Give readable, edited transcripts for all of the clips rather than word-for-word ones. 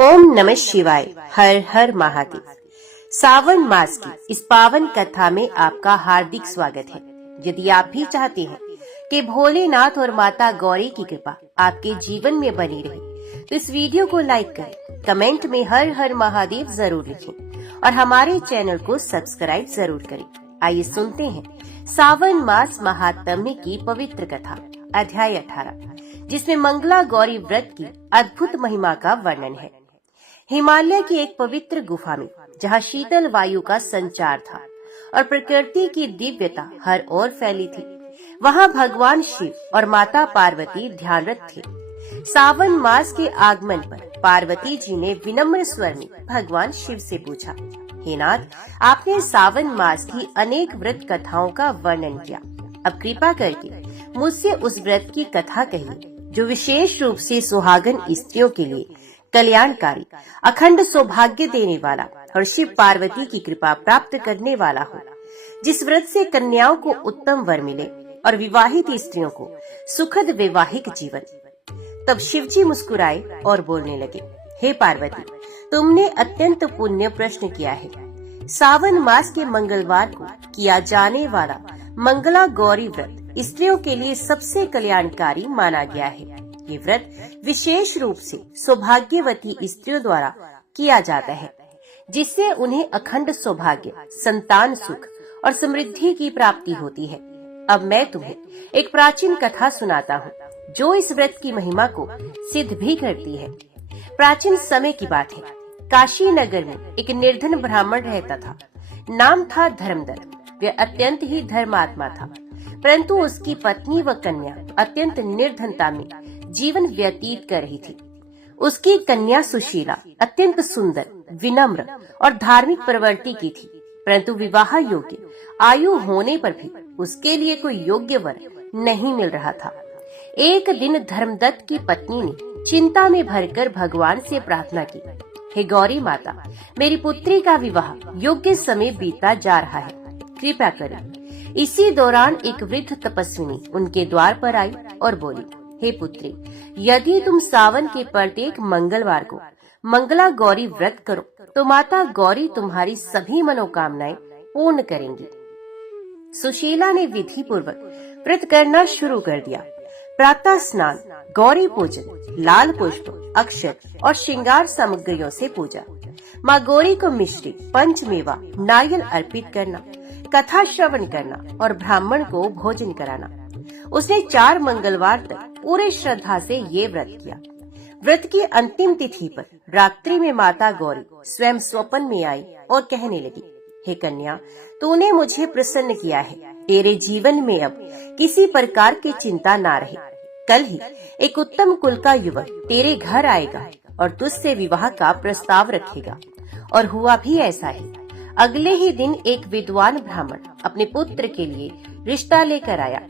ओम नमः शिवाय। हर हर महादेव। सावन मास की इस पावन कथा में आपका हार्दिक स्वागत है। यदि आप भी चाहते हैं कि भोलेनाथ और माता गौरी की कृपा आपके जीवन में बनी रहे तो इस वीडियो को लाइक करें, कमेंट में हर हर महादेव जरूर लिखें और हमारे चैनल को सब्सक्राइब जरूर करें। आइए सुनते हैं सावन मास महात्म्य की पवित्र कथा अध्याय 18, जिसमें मंगला गौरी व्रत की अद्भुत महिमा का वर्णन है। हिमालय की एक पवित्र गुफा में जहाँ शीतल वायु का संचार था और प्रकृति की दिव्यता हर ओर फैली थी, वहाँ भगवान शिव और माता पार्वती ध्यानरत थे। सावन मास के आगमन पर पार्वती जी ने विनम्र स्वर में भगवान शिव से पूछा, हे नाथ, आपने सावन मास की अनेक व्रत कथाओं का वर्णन किया। अब कृपा करके मुझसे उस व्रत की कथा कहिए जो विशेष रूप से सुहागन स्त्रियों के लिए कल्याणकारी, अखंड सौभाग्य देने वाला और शिव पार्वती की कृपा प्राप्त करने वाला हो, जिस व्रत से कन्याओं को उत्तम वर मिले और विवाहित स्त्रियों को सुखद वैवाहिक जीवन। तब शिवजी मुस्कुराए और बोलने लगे, हे पार्वती, तुमने अत्यंत पुण्य प्रश्न किया है। सावन मास के मंगलवार को किया जाने वाला मंगला गौरी व्रत स्त्रियों के लिए सबसे कल्याणकारी माना गया है। ये व्रत विशेष रूप से सौभाग्यवती स्त्रियों द्वारा किया जाता है, जिससे उन्हें अखंड सौभाग्य, संतान सुख और समृद्धि की प्राप्ति होती है। अब मैं तुम्हें एक प्राचीन कथा सुनाता हूँ जो इस व्रत की महिमा को सिद्ध भी करती है। प्राचीन समय की बात है। काशी नगर में एक निर्धन ब्राह्मण रहता था। नाम था धर्मदत्त। वह अत्यंत ही धर्मात्मा था, परंतु उसकी पत्नी व कन्या अत्यंत निर्धनता में जीवन व्यतीत कर रही थी। उसकी कन्या सुशीला अत्यंत सुंदर, विनम्र और धार्मिक प्रवृत्ति की थी, परंतु विवाह योग्य आयु होने पर भी उसके लिए कोई योग्य वर नहीं मिल रहा था। एक दिन धर्मदत्त की पत्नी ने चिंता में भरकर भगवान से प्रार्थना की, हे गौरी माता, मेरी पुत्री का विवाह योग्य समय बीता जा रहा है, कृपा करें। इसी दौरान एक वृद्ध तपस्विनी उनके द्वार पर आई और बोली, हे पुत्री, यदि तुम सावन के प्रत्येक मंगलवार को मंगला गौरी व्रत करो तो माता गौरी तुम्हारी सभी मनोकामनाएं पूर्ण करेंगी। सुशीला ने विधि पूर्वक व्रत करना शुरू कर दिया। प्रातः स्नान, गौरी पूजन, लाल पुष्प, अक्षत और श्रृंगार सामग्रियों से पूजा, माँ गौरी को मिश्री, पंचमेवा, नारियल अर्पित करना, कथा श्रवण करना और ब्राह्मण को भोजन कराना। उसने 4 मंगलवार तक पूरे श्रद्धा से ये व्रत किया। व्रत की अंतिम तिथि पर रात्रि में माता गौरी स्वयं स्वप्न में आई और कहने लगी, हे कन्या, तूने मुझे प्रसन्न किया है। तेरे जीवन में अब किसी प्रकार की चिंता ना रहे। कल ही एक उत्तम कुल का युवक तेरे घर आएगा और तुझसे विवाह का प्रस्ताव रखेगा। और हुआ भी ऐसा ही। अगले ही दिन एक विद्वान ब्राह्मण अपने पुत्र के लिए रिश्ता लेकर आया।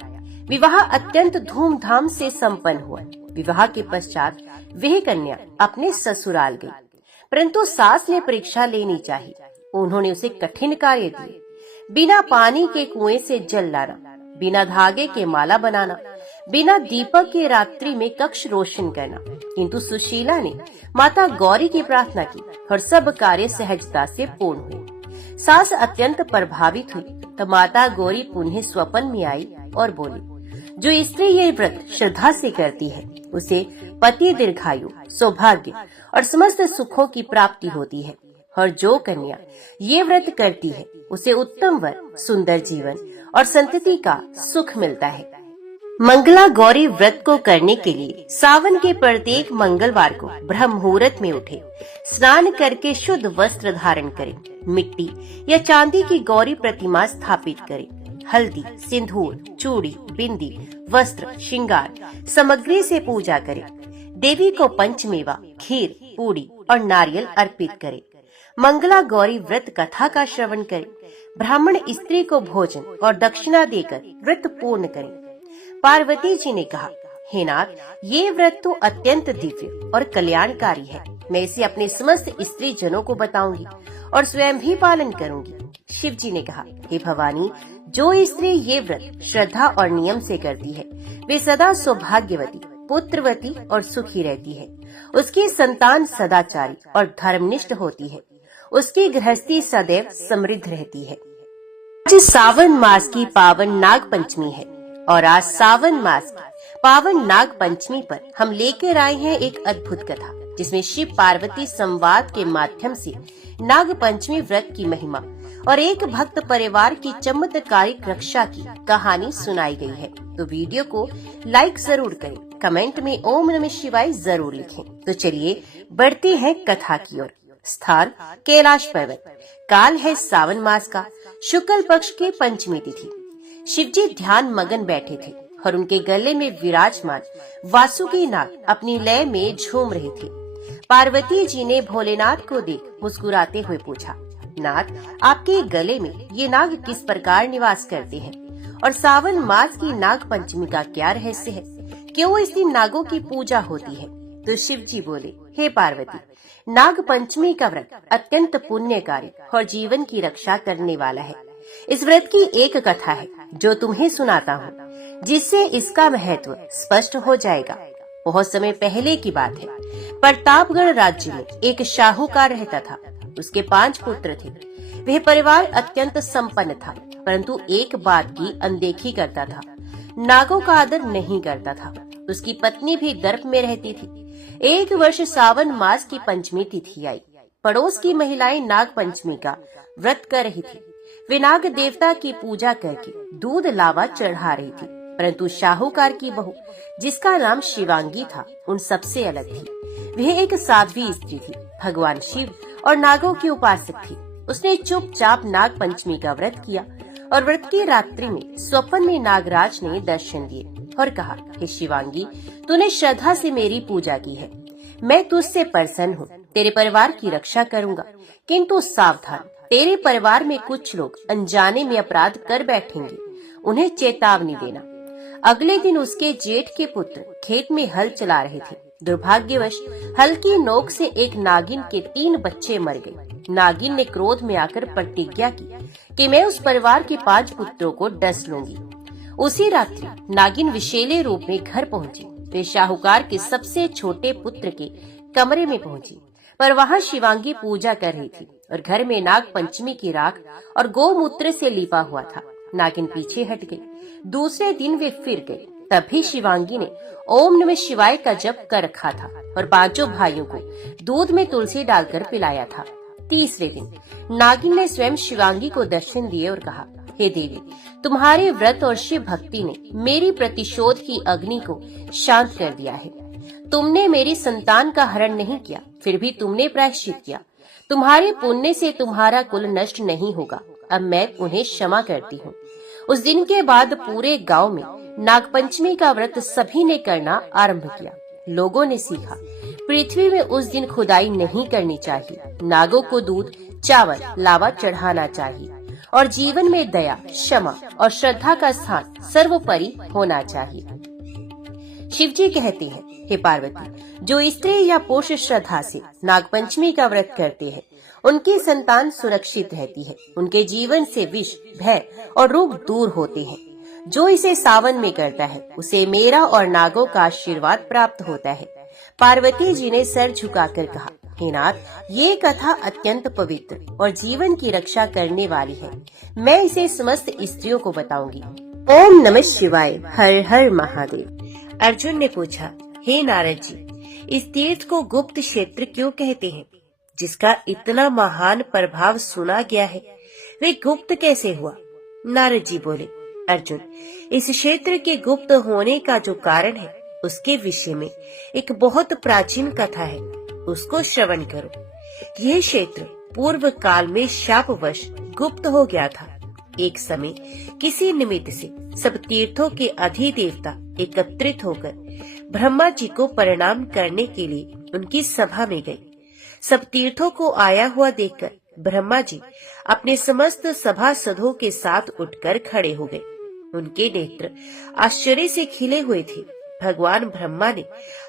विवाह अत्यंत धूमधाम से संपन्न हुआ। विवाह के पश्चात वह कन्या अपने ससुराल गई, परंतु सास ने परीक्षा लेनी चाहिए। उन्होंने उसे कठिन कार्य दिए। बिना पानी के कुएं से जल लाना, बिना धागे के माला बनाना, बिना दीपक के रात्रि में कक्ष रोशन करना। किंतु सुशीला ने माता गौरी की प्रार्थना की और सब कार्य सहजता से पूर्ण हुए। सास अत्यंत प्रभावित हुई तो माता गौरी पुनः स्वप्न में आई और बोली, जो स्त्री ये व्रत श्रद्धा से करती है उसे पति दीर्घायु, सौभाग्य और समस्त सुखों की प्राप्ति होती है, और जो कन्या ये व्रत करती है उसे उत्तम वर, सुंदर जीवन और संतति का सुख मिलता है। मंगला गौरी व्रत को करने के लिए सावन के प्रत्येक मंगलवार को ब्रह्म मुहूर्त में उठे, स्नान करके शुद्ध वस्त्र धारण करें, मिट्टी या चांदी की गौरी प्रतिमा स्थापित करें, हल्दी, सिंदूर, चूड़ी, बिंदी, वस्त्र, श्रृंगार सामग्री से पूजा करें, देवी को पंचमेवा, खीर, पूड़ी और नारियल अर्पित करें, मंगला गौरी व्रत कथा का श्रवण करें, ब्राह्मण स्त्री को भोजन और दक्षिणा देकर व्रत पूर्ण करें। पार्वती जी ने कहा, हे नाथ, ये व्रत तो अत्यंत दिव्य और कल्याणकारी है। मैं इसे अपने समस्त स्त्री जनों को बताऊंगी और स्वयं भी पालन करूंगी। शिव जी ने कहा, हे भवानी, जो स्त्री ये व्रत श्रद्धा और नियम से करती है वे सदा सौभाग्यवती, पुत्रवती और सुखी रहती है। उसकी संतान सदाचारी और धर्मनिष्ठ होती है। उसकी गृहस्थी सदैव समृद्ध रहती है। आज सावन मास की पावन नाग पंचमी है और आज सावन मास की पावन नाग पंचमी पर हम लेकर आए हैं एक अद्भुत कथा, जिसमें शिव पार्वती संवाद के माध्यम से नाग पंचमी व्रत की महिमा और एक भक्त परिवार की चमत्कारिक रक्षा की कहानी सुनाई गई है। तो वीडियो को लाइक जरूर करें, कमेंट में ओम नमः शिवाय जरूर लिखें। तो चलिए बढ़ते हैं कथा की ओर। स्थान कैलाश पर्वत। काल है सावन मास का शुक्ल पक्ष की पंचमी तिथि। शिवजी ध्यान मगन बैठे थे और उनके गले में विराजमान वासुकी नाग अपनी लय में झूम रहे थे। पार्वती जी ने भोलेनाथ को देख मुस्कुराते हुए पूछा, नाथ, आपके गले में ये नाग किस प्रकार निवास करते हैं और सावन मास की नाग पंचमी का क्या रहस्य है? क्यों इस दिन नागों की पूजा होती है? तो शिव जी बोले, हे पार्वती, नाग पंचमी का व्रत अत्यंत पुण्यकारी और जीवन की रक्षा करने वाला है। इस व्रत की एक कथा है जो तुम्हें सुनाता हूँ, जिससे इसका महत्व स्पष्ट हो जाएगा। बहुत समय पहले की बात है। प्रतापगढ़ राज्य में एक शाहूकार रहता था। उसके 5 पुत्र थे। वह परिवार अत्यंत संपन्न था, परंतु एक बात की अनदेखी करता था, नागों का आदर नहीं करता था। उसकी पत्नी भी गर्भ में रहती थी। एक वर्ष सावन मास की पंचमी तिथि आई। पड़ोस की महिलाएं नाग पंचमी का व्रत कर रही थी। वे नाग देवता की पूजा करके दूध लावा चढ़ा रही थी, परंतु शाहूकार की बहू, जिसका नाम शिवांगी था, उन सबसे अलग थी। वह एक साध्वी स्त्री थी, भगवान शिव और नागों की उपासक थी। उसने चुपचाप नाग पंचमी का व्रत किया और व्रत की रात्रि में स्वप्न में नागराज ने दर्शन दिए और कहा, हे शिवांगी, तूने श्रद्धा से मेरी पूजा की है। मैं तुझसे प्रसन्न हूँ, तेरे परिवार की रक्षा करूँगा, किंतु सावधान, तेरे परिवार में कुछ लोग अनजाने में अपराध कर बैठेंगे, उन्हें चेतावनी देना। अगले दिन उसके जेठ के पुत्र खेत में हल चला रहे थे। दुर्भाग्यवश हल की नोक से एक नागिन के 3 बच्चे मर गए। नागिन ने क्रोध में आकर प्रतिज्ञा की कि मैं उस परिवार के 5 पुत्रों को डस लूंगी। उसी रात्रि नागिन विषैले रूप में घर पहुंची। वे शाहूकार के सबसे छोटे पुत्र के कमरे में पहुंची, पर वहां शिवांगी पूजा कर रही थी और घर में नाग पंचमी की राख और गौमूत्र से लिपा हुआ था। नागिन पीछे हट गई। दूसरे दिन वे फिर गए। तभी शिवांगी ने ओम नमः शिवाय का जप कर रखा था और 5 भाइयों को दूध में तुलसी डालकर पिलाया था। तीसरे दिन नागिन ने स्वयं शिवांगी को दर्शन दिए और कहा, हे देवी, तुम्हारे व्रत और शिव भक्ति ने मेरी प्रतिशोध की अग्नि को शांत कर दिया है। तुमने मेरी संतान का हरण नहीं किया, फिर भी तुमने प्रायश्चित किया। तुम्हारे पुण्य से तुम्हारा कुल नष्ट नहीं होगा। अब मैं उन्हें क्षमा करती हूँ। उस दिन के बाद पूरे गांव में नागपंचमी का व्रत सभी ने करना आरंभ किया। लोगों ने सीखा, पृथ्वी में उस दिन खुदाई नहीं करनी चाहिए। नागों को दूध, चावल, लावा चढ़ाना चाहिए और जीवन में दया, क्षमा और श्रद्धा का स्थान सर्वोपरि होना चाहिए। शिवजी कहते हैं, हे पार्वती, जो स्त्री या पुरुष श्रद्धा से नागपंचमी का व्रत करते हैं, उनकी संतान सुरक्षित रहती है। उनके जीवन से विष, भय और रोग दूर होते हैं। जो इसे सावन में करता है, उसे मेरा और नागों का आशीर्वाद प्राप्त होता है। पार्वती जी ने सर झुकाकर कहा, हे नाथ, ये कथा अत्यंत पवित्र और जीवन की रक्षा करने वाली है। मैं इसे समस्त स्त्रियों को बताऊंगी। ओम नमः शिवाय। हर हर महादेव। अर्जुन ने पूछा, हे नारद जी, इस तीर्थ को गुप्त क्षेत्र क्यों कहते हैं, जिसका इतना महान प्रभाव सुना गया है? वे गुप्त कैसे हुआ? नारद जी बोले, अर्जुन, इस क्षेत्र के गुप्त होने का जो कारण है, उसके विषय में एक बहुत प्राचीन कथा है, उसको श्रवण करो। यह क्षेत्र पूर्व काल में शापवश गुप्त हो गया था। एक समय किसी निमित्त से सब तीर्थों के अधिदेवता एकत्रित होकर ब्रह्मा जी को प्रणाम करने के लिए उनकी सभा में गए। सब तीर्थों को आया हुआ देखकर ब्रह्मा जी अपने समस्त सभासदों के साथ उठकर खड़े हो गए। उनके नेत्र आश्चर्य से खिले हुए थे। भगवान ब्रह्मा ने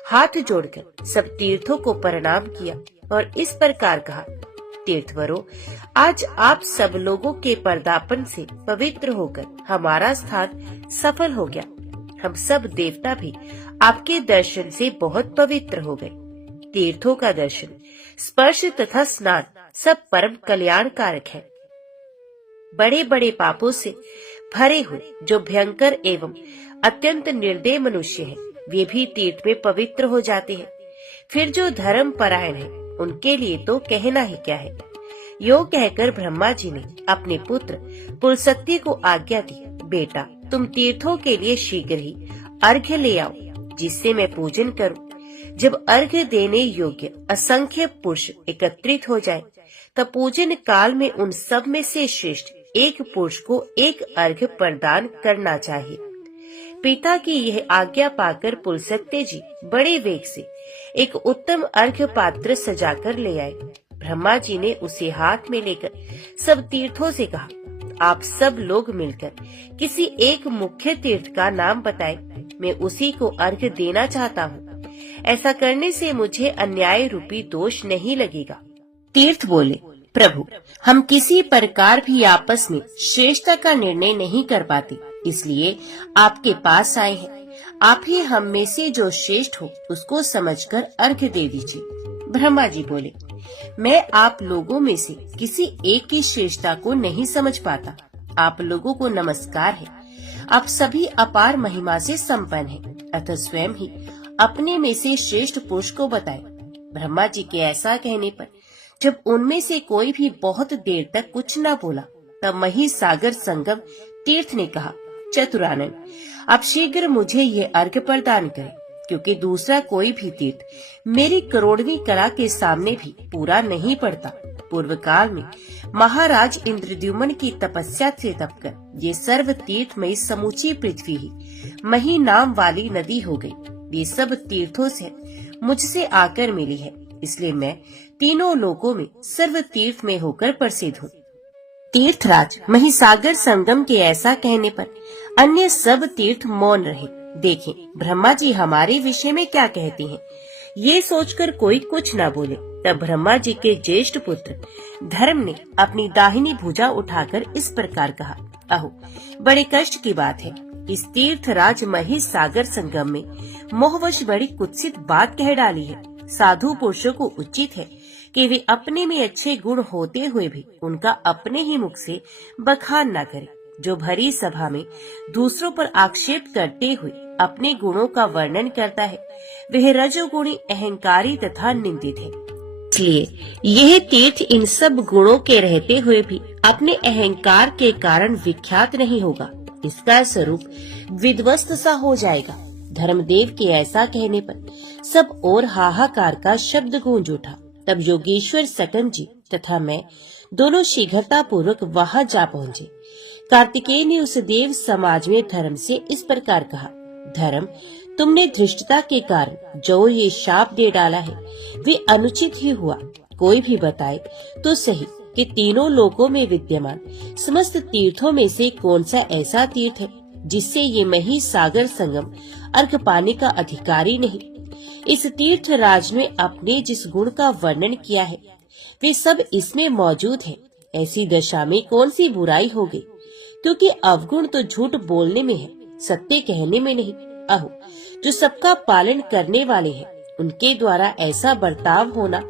हाथ जोड़कर सब तीर्थों को प्रणाम किया और इस प्रकार कहा, तीर्थवरों, आज आप सब लोगों के पर्दापण से पवित्र होकर हमारा स्थान सफल हो गया। हम सब देवता भी आपके दर्शन से बहुत पवित्र हो गए। तीर्थों का दर्शन, स्पर्श तथा स्नान सब परम कल्याणकारक है। बड़े बड़े पापों से भरे हुए जो भयंकर एवं अत्यंत निर्दय मनुष्य हैं, वे भी तीर्थ में पवित्र हो जाते हैं। फिर जो धर्म परायण है, उनके लिए तो कहना ही क्या है। यो कहकर ब्रह्मा जी ने अपने पुत्र पुलस्त्य को आज्ञा दी, बेटा तुम तीर्थों के लिए शीघ्र ही अर्घ्य ले आओ, जिससे मैं पूजन करूं। जब अर्घ्य देने योग्य असंख्य पुरुष एकत्रित हो जाए, तब पूजन काल में उन सब में से श्रेष्ठ एक पुरुष को एक अर्घ्य प्रदान करना चाहिए। पिता की यह आज्ञा पाकर पुलस्त्य जी बड़े वेग से एक उत्तम अर्घ्य पात्र सजाकर ले आए। ब्रह्मा जी ने उसे हाथ में लेकर सब तीर्थों से कहा, आप सब लोग मिलकर किसी एक मुख्य तीर्थ का नाम बताएं, मैं उसी को अर्घ्य देना चाहता हूँ। ऐसा करने से मुझे अन्याय रूपी दोष नहीं लगेगा। तीर्थ बोले, प्रभु हम किसी प्रकार भी आपस में श्रेष्ठता का निर्णय नहीं कर पाते, इसलिए आपके पास आए हैं। आप ही हम में से जो श्रेष्ठ हो उसको समझकर अर्घ्य दे दीजिए। ब्रह्मा जी बोले, मैं आप लोगों में से किसी एक की श्रेष्ठता को नहीं समझ पाता। आप लोगों को नमस्कार है। आप सभी अपार महिमा से संपन्न हैं, अतः स्वयं ही अपने में से श्रेष्ठ पुरुष को बताए। ब्रह्मा जी के ऐसा कहने पर जब उनमें से कोई भी बहुत देर तक कुछ न बोला, तब महिसागर संगम तीर्थ ने कहा, चतुरानन आप शीघ्र मुझे ये अर्घ्य प्रदान करें, क्योंकि दूसरा कोई भी तीर्थ मेरी करोड़वीं कला के सामने भी पूरा नहीं पड़ता। पूर्व काल में महाराज इंद्रद्युम्न की तपस्या से तपकर ये सर्व तीर्थमयी समूची पृथ्वी ही मही नाम वाली नदी हो गई। ये सब तीर्थों से मुझसे आकर मिली है, इसलिए मैं तीनों लोकों में सर्व तीर्थ में होकर प्रसिद्ध हूँ। तीर्थराज महिसागर संगम के ऐसा कहने पर अन्य सब तीर्थ मौन रहे। देखें ब्रह्मा जी हमारे विषय में क्या कहते हैं। ये सोचकर कोई कुछ न बोले। तब ब्रह्मा जी के ज्येष्ठ पुत्र धर्म ने अपनी दाहिनी भुजा उठाकर इस प्रकार कहा, अहो बड़े कष्ट की बात है। इस तीर्थराज महिसागर संगम में मोहवश बड़ी कुत्सित बात कह डाली है। साधु पुरुषों को उचित है कि वे अपने में अच्छे गुण होते हुए भी उनका अपने ही मुख से बखान न करें। जो भरी सभा में दूसरों पर आक्षेप करते हुए अपने गुणों का वर्णन करता है, वह रजोगुणी, अहंकारी तथा निंदित है। इसलिए यह तीर्थ इन सब गुणों के रहते हुए भी अपने अहंकार के कारण विख्यात नहीं होगा। इसका स्वरूप विध्वस्त सा हो जाएगा। धर्मदेव के ऐसा कहने पर सब और हाहाकार का शब्द गूंज उठा। तब योगेश्वर सकन जी तथा मैं दोनों शीघ्रता पूर्वक वहां जा पहुँचे। कार्तिकेय ने उस देव समाज में धर्म से इस प्रकार कहा, धर्म तुमने धृष्टता के कारण जो ये शाप दे डाला है वे अनुचित ही हुआ। कोई भी बताए तो सही कि तीनों लोकों में विद्यमान समस्त तीर्थों में से कौन सा ऐसा तीर्थ है जिससे ये महिसागर संगम अर्घ पाने का अधिकारी नहीं। इस तीर्थ राज में अपने जिस गुण का वर्णन किया है वे सब इसमें मौजूद है। ऐसी दशा में कौन सी बुराई होगी, क्योंकि अवगुण तो झूठ बोलने में है, सत्य कहने में नहीं। अहो जो सबका पालन करने वाले हैं, उनके द्वारा ऐसा बर्ताव होना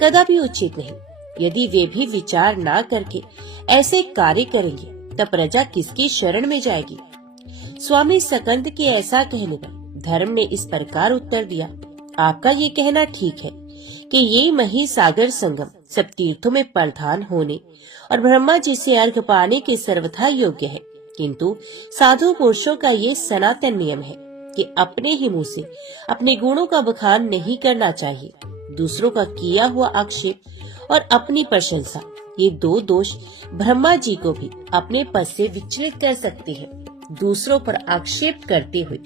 कदापि उचित नहीं। यदि वे भी विचार ना करके ऐसे कार्य करेंगे, तब प्रजा किसकी शरण में जाएगी। स्वामी सकंद के ऐसा कहने पर धर्म ने इस प्रकार उत्तर दिया, आपका ये कहना ठीक है कि ये महिसागर संगम सब तीर्थों में प्रधान होने और ब्रह्मा जी से अर्घ पाने के सर्वथा योग्य है, किंतु साधु पुरुषों का ये सनातन नियम है कि अपने ही मुंह से अपने गुणों का बखान नहीं करना चाहिए। दूसरों का किया हुआ आक्षेप और अपनी प्रशंसा, ये दो दोष ब्रह्मा जी को भी अपने पद से विचलित कर सकते हैं। दूसरों पर आक्षेप करते हुए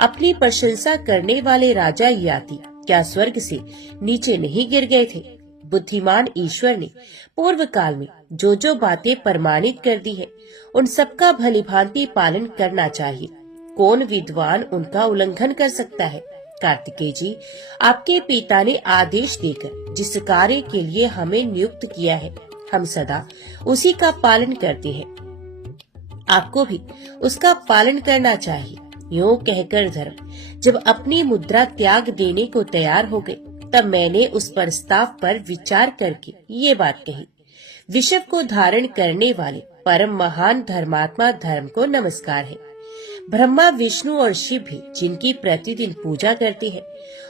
अपनी प्रशंसा करने वाले राजा याति क्या स्वर्ग से नीचे नहीं गिर गए थे। बुद्धिमान ईश्वर ने पूर्व काल में जो जो बातें प्रमाणित कर दी है, उन सबका भलीभांति पालन करना चाहिए। कौन विद्वान उनका उल्लंघन कर सकता है। कार्तिकेय जी, आपके पिता ने आदेश देकर जिस कार्य के लिए हमें नियुक्त किया है, हम सदा उसी का पालन करते हैं। आपको भी उसका पालन करना चाहिए। यूं कहकर धर्म जब अपनी मुद्रा त्याग देने को तैयार हो गए, तब मैंने उस प्रस्ताव पर विचार करके ये बात कही। विषव को धारण करने वाले परम महान धर्मात्मा धर्म को नमस्कार है। ब्रह्मा, विष्णु और शिव भी जिनकी प्रतिदिन पूजा करते हैं,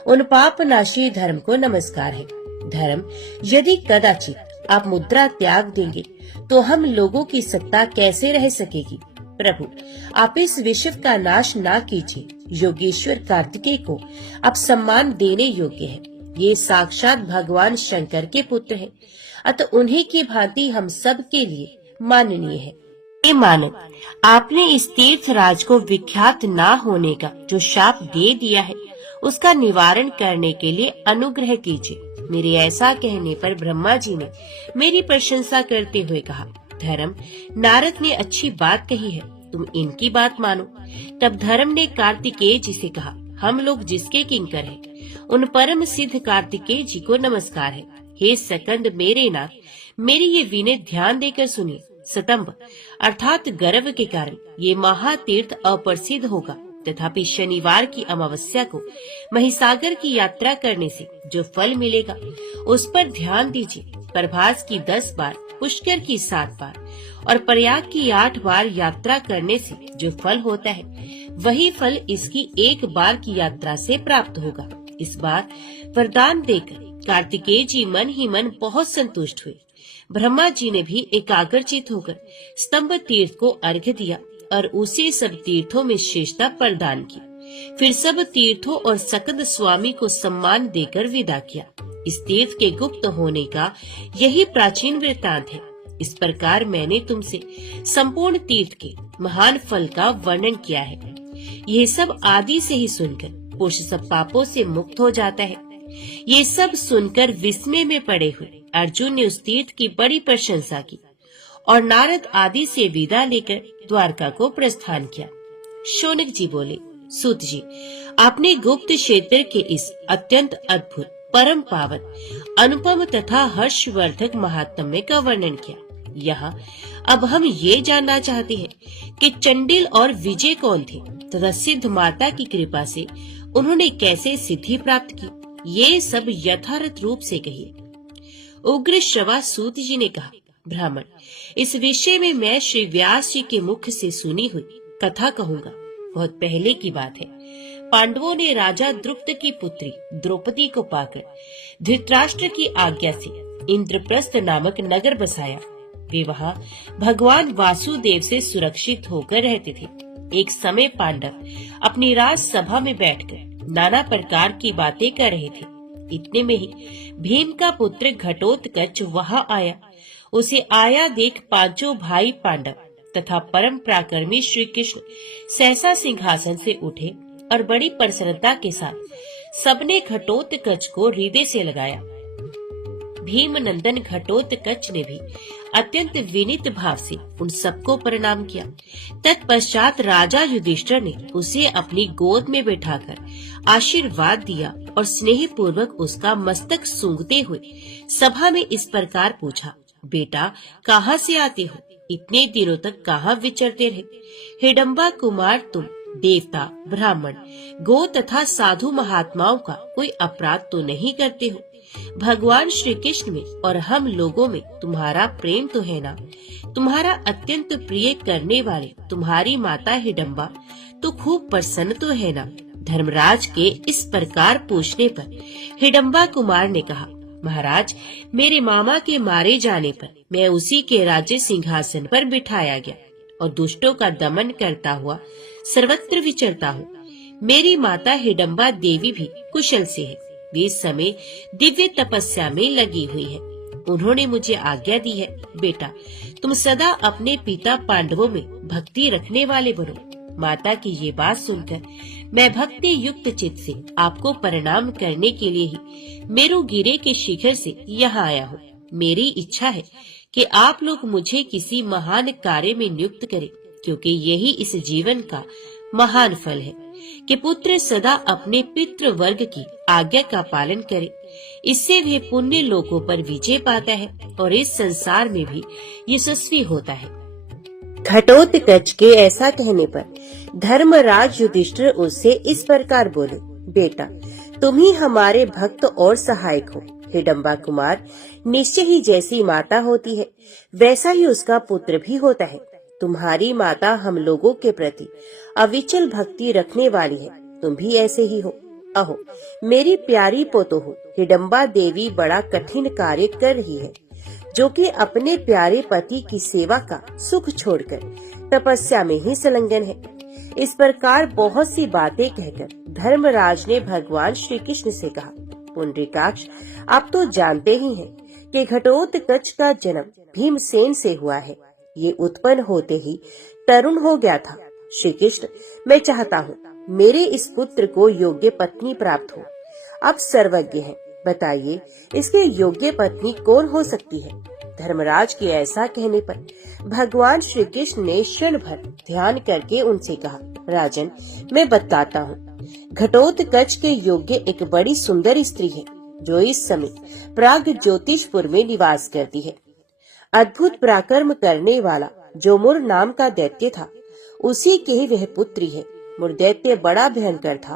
उन पापनाशी धर्म को नमस्कार है। धर्म, यदि कदाचित आप मुद्रा त्याग देंगे तो हम लोगों की सत्ता कैसे रह सकेगी? प्रभु, आप इस विश्व का नाश ना कीजिए। योगेश्वर कार्तिकेय को आप सम्मान देने योग्य हैं। ये साक्षात भगवान शंकर के पुत्र हैं, अतः उन्हीं की भांति हम सब के लिए माननीय है। हे मानव, आपने इस तीर्थ राज को विख्यात ना होने का जो शाप दे दिया है, उसका निवारण करने के लिए अनुग्रह कीजिए। मेरे ऐसा कहने पर ब्रह्मा जी ने मेरी प्रशंसा करते हुए कहा, धर्म, नारद ने अच्छी बात कही है, तुम इनकी बात मानो। तब धर्म ने कार्तिकेय जी से कहा, हम लोग जिसके किंकर हैं, उन परम सिद्ध कार्तिकेय जी को नमस्कार है। हे सकंद मेरे नाथ, मेरी ये विनय ध्यान देकर सुनिए। सतंब अर्थात गर्व के कारण ये महातीर्थ अप्रसिद्ध होगा, तथापि शनिवार की अमावस्या को महिसागर की यात्रा करने से जो फल मिलेगा उस पर ध्यान दीजिए। प्रभास की 10 बार, पुष्कर की 7 बार और प्रयाग की 8 बार यात्रा करने से जो फल होता है, वही फल इसकी 1 बार की यात्रा से प्राप्त होगा। इस बार वरदान देकर कार्तिकेय जी मन ही मन बहुत संतुष्ट हुए। ब्रह्मा जी ने भी एकाग्रचित होकर स्तंभ तीर्थ को अर्घ्य दिया और उसे सब तीर्थों में श्रेष्ठता प्रदान की। फिर सब तीर्थों और सकंद स्वामी को सम्मान देकर विदा किया। इस तीर्थ के गुप्त होने का यही प्राचीन वृत्तांत है। इस प्रकार मैंने तुमसे संपूर्ण तीर्थ के महान फल का वर्णन किया है। यह सब आदि से ही सुनकर पुरुष सब पापों से मुक्त हो जाता है। ये सब सुनकर विस्मय में पड़े हुए अर्जुन ने उस तीर्थ की बड़ी प्रशंसा की और नारद आदि से विदा लेकर द्वारका को प्रस्थान किया। शौनक जी बोले, सूत जी, आपने गुप्त क्षेत्र के इस अत्यंत अद्भुत, परम पावन, अनुपम तथा हर्षवर्धक महात्म्य का वर्णन किया। यहाँ अब हम ये जानना चाहते हैं कि चंडिल और विजय कौन थे तथा सिद्ध माता की कृपा से उन्होंने कैसे सिद्धि प्राप्त की, ये सब यथार्थ रूप से कहिए। उग्र श्रवा सूत जी ने कहा, ब्राह्मण, इस विषय में मैं श्री व्यास जी के मुख से सुनी हुई कथा कहूँगा। बहुत पहले की बात है। पांडवों ने राजा द्रुपद की पुत्री द्रौपदी को पाकर धृतराष्ट्र की आज्ञा से इंद्रप्रस्थ नामक नगर बसाया। वे वहाँ भगवान वासुदेव से सुरक्षित होकर रहते थे। एक समय पांडव अपनी राज सभा में बैठकर नाना प्रकार की बातें कर रहे थे। इतने में ही भीम का पुत्र घटोत्कच वहाँ आया। उसे आया देख पांचों भाई पांडव तथा परम पराक्रमी श्री कृष्ण सहसा सिंहासन से उठे और बड़ी प्रसन्नता के साथ सबने घटोत्कच को हृदय से लगाया। भीम नंदन घटोत्कच ने भी अत्यंत विनीत भाव से उन सबको प्रणाम किया। तत्पश्चात राजा युधिष्ठिर ने उसे अपनी गोद में बैठाकर आशीर्वाद दिया और स्नेह पूर्वक उसका मस्तक सूंघते हुए सभा में इस प्रकार पूछा, बेटा, कहाँ से आते हो? इतने दिनों तक कहाँ विचरते रहे? हिडम्बा कुमार, तुम देवता, ब्राह्मण, गो तथा साधु महात्माओं का कोई अपराध तो नहीं करते हो? भगवान श्री कृष्ण में और हम लोगों में तुम्हारा प्रेम तो है ना? तुम्हारा अत्यंत प्रिय करने वाले तुम्हारी माता हिडम्बा तो खूब प्रसन्न तो है ना? धर्मराज के इस प्रकार पूछने पर हिडम्बा कुमार ने कहा, महाराज, मेरे मामा के मारे जाने पर मैं उसी के राज्य सिंहासन पर बिठाया गया और दुष्टों का दमन करता हुआ सर्वत्र विचरता हूँ। मेरी माता हिडम्बा देवी भी कुशल से है। वे इस समय दिव्य तपस्या में लगी हुई है। उन्होंने मुझे आज्ञा दी है, बेटा, तुम सदा अपने पिता पांडवों में भक्ति रखने वाले बनो। माता की ये बात सुनकर मैं भक्ति युक्त चित्त से आपको प्रणाम करने के लिए ही मेरुगिरे के शिखर से यहाँ आया हूँ। मेरी इच्छा है कि आप लोग मुझे किसी महान कार्य में नियुक्त करें, क्योंकि यही इस जीवन का महान फल है कि पुत्र सदा अपने पितृ वर्ग की आज्ञा का पालन करे। इससे वे पुण्य लोकों पर विजय पाता है और इस संसार में भी यशस्वी होता है। घटोत्कच के ऐसा कहने पर धर्मराज युधिष्ठिर उससे इस प्रकार बोले, बेटा तुम ही हमारे भक्त और सहायक हो। हिडम्बा कुमार निश्चय ही जैसी माता होती है वैसा ही उसका पुत्र भी होता है। तुम्हारी माता हम लोगों के प्रति अविचल भक्ति रखने वाली है, तुम भी ऐसे ही हो। अहो मेरी प्यारी पोतो हो, हिडम्बा देवी बड़ा कठिन कार्य कर रही है, जो कि अपने प्यारे पति की सेवा का सुख छोड़कर तपस्या में ही संलग्न है। इस प्रकार बहुत सी बातें कहकर धर्मराज ने भगवान श्री कृष्ण से कहा, पुंडरीकाक्ष आप तो जानते ही हैं कि घटोत्कच का जन्म भीमसेन से हुआ है। ये उत्पन्न होते ही तरुण हो गया था। श्री कृष्ण मैं चाहता हूँ मेरे इस पुत्र को योग्य पत्नी प्राप्त हो। आप सर्वज्ञ हैं, बताइए इसके योग्य पत्नी कौन हो सकती है। धर्मराज के ऐसा कहने पर भगवान श्री कृष्ण ने क्षण भर ध्यान करके उनसे कहा, राजन मैं बताता हूँ। घटोत्कच के योग्य एक बड़ी सुंदर स्त्री है, जो इस समय प्राग ज्योतिषपुर में निवास करती है। अद्भुत पराक्रम करने वाला जो मुर नाम का दैत्य था, उसी के ही वह पुत्री है। मुर दैत्य बड़ा भयंकर था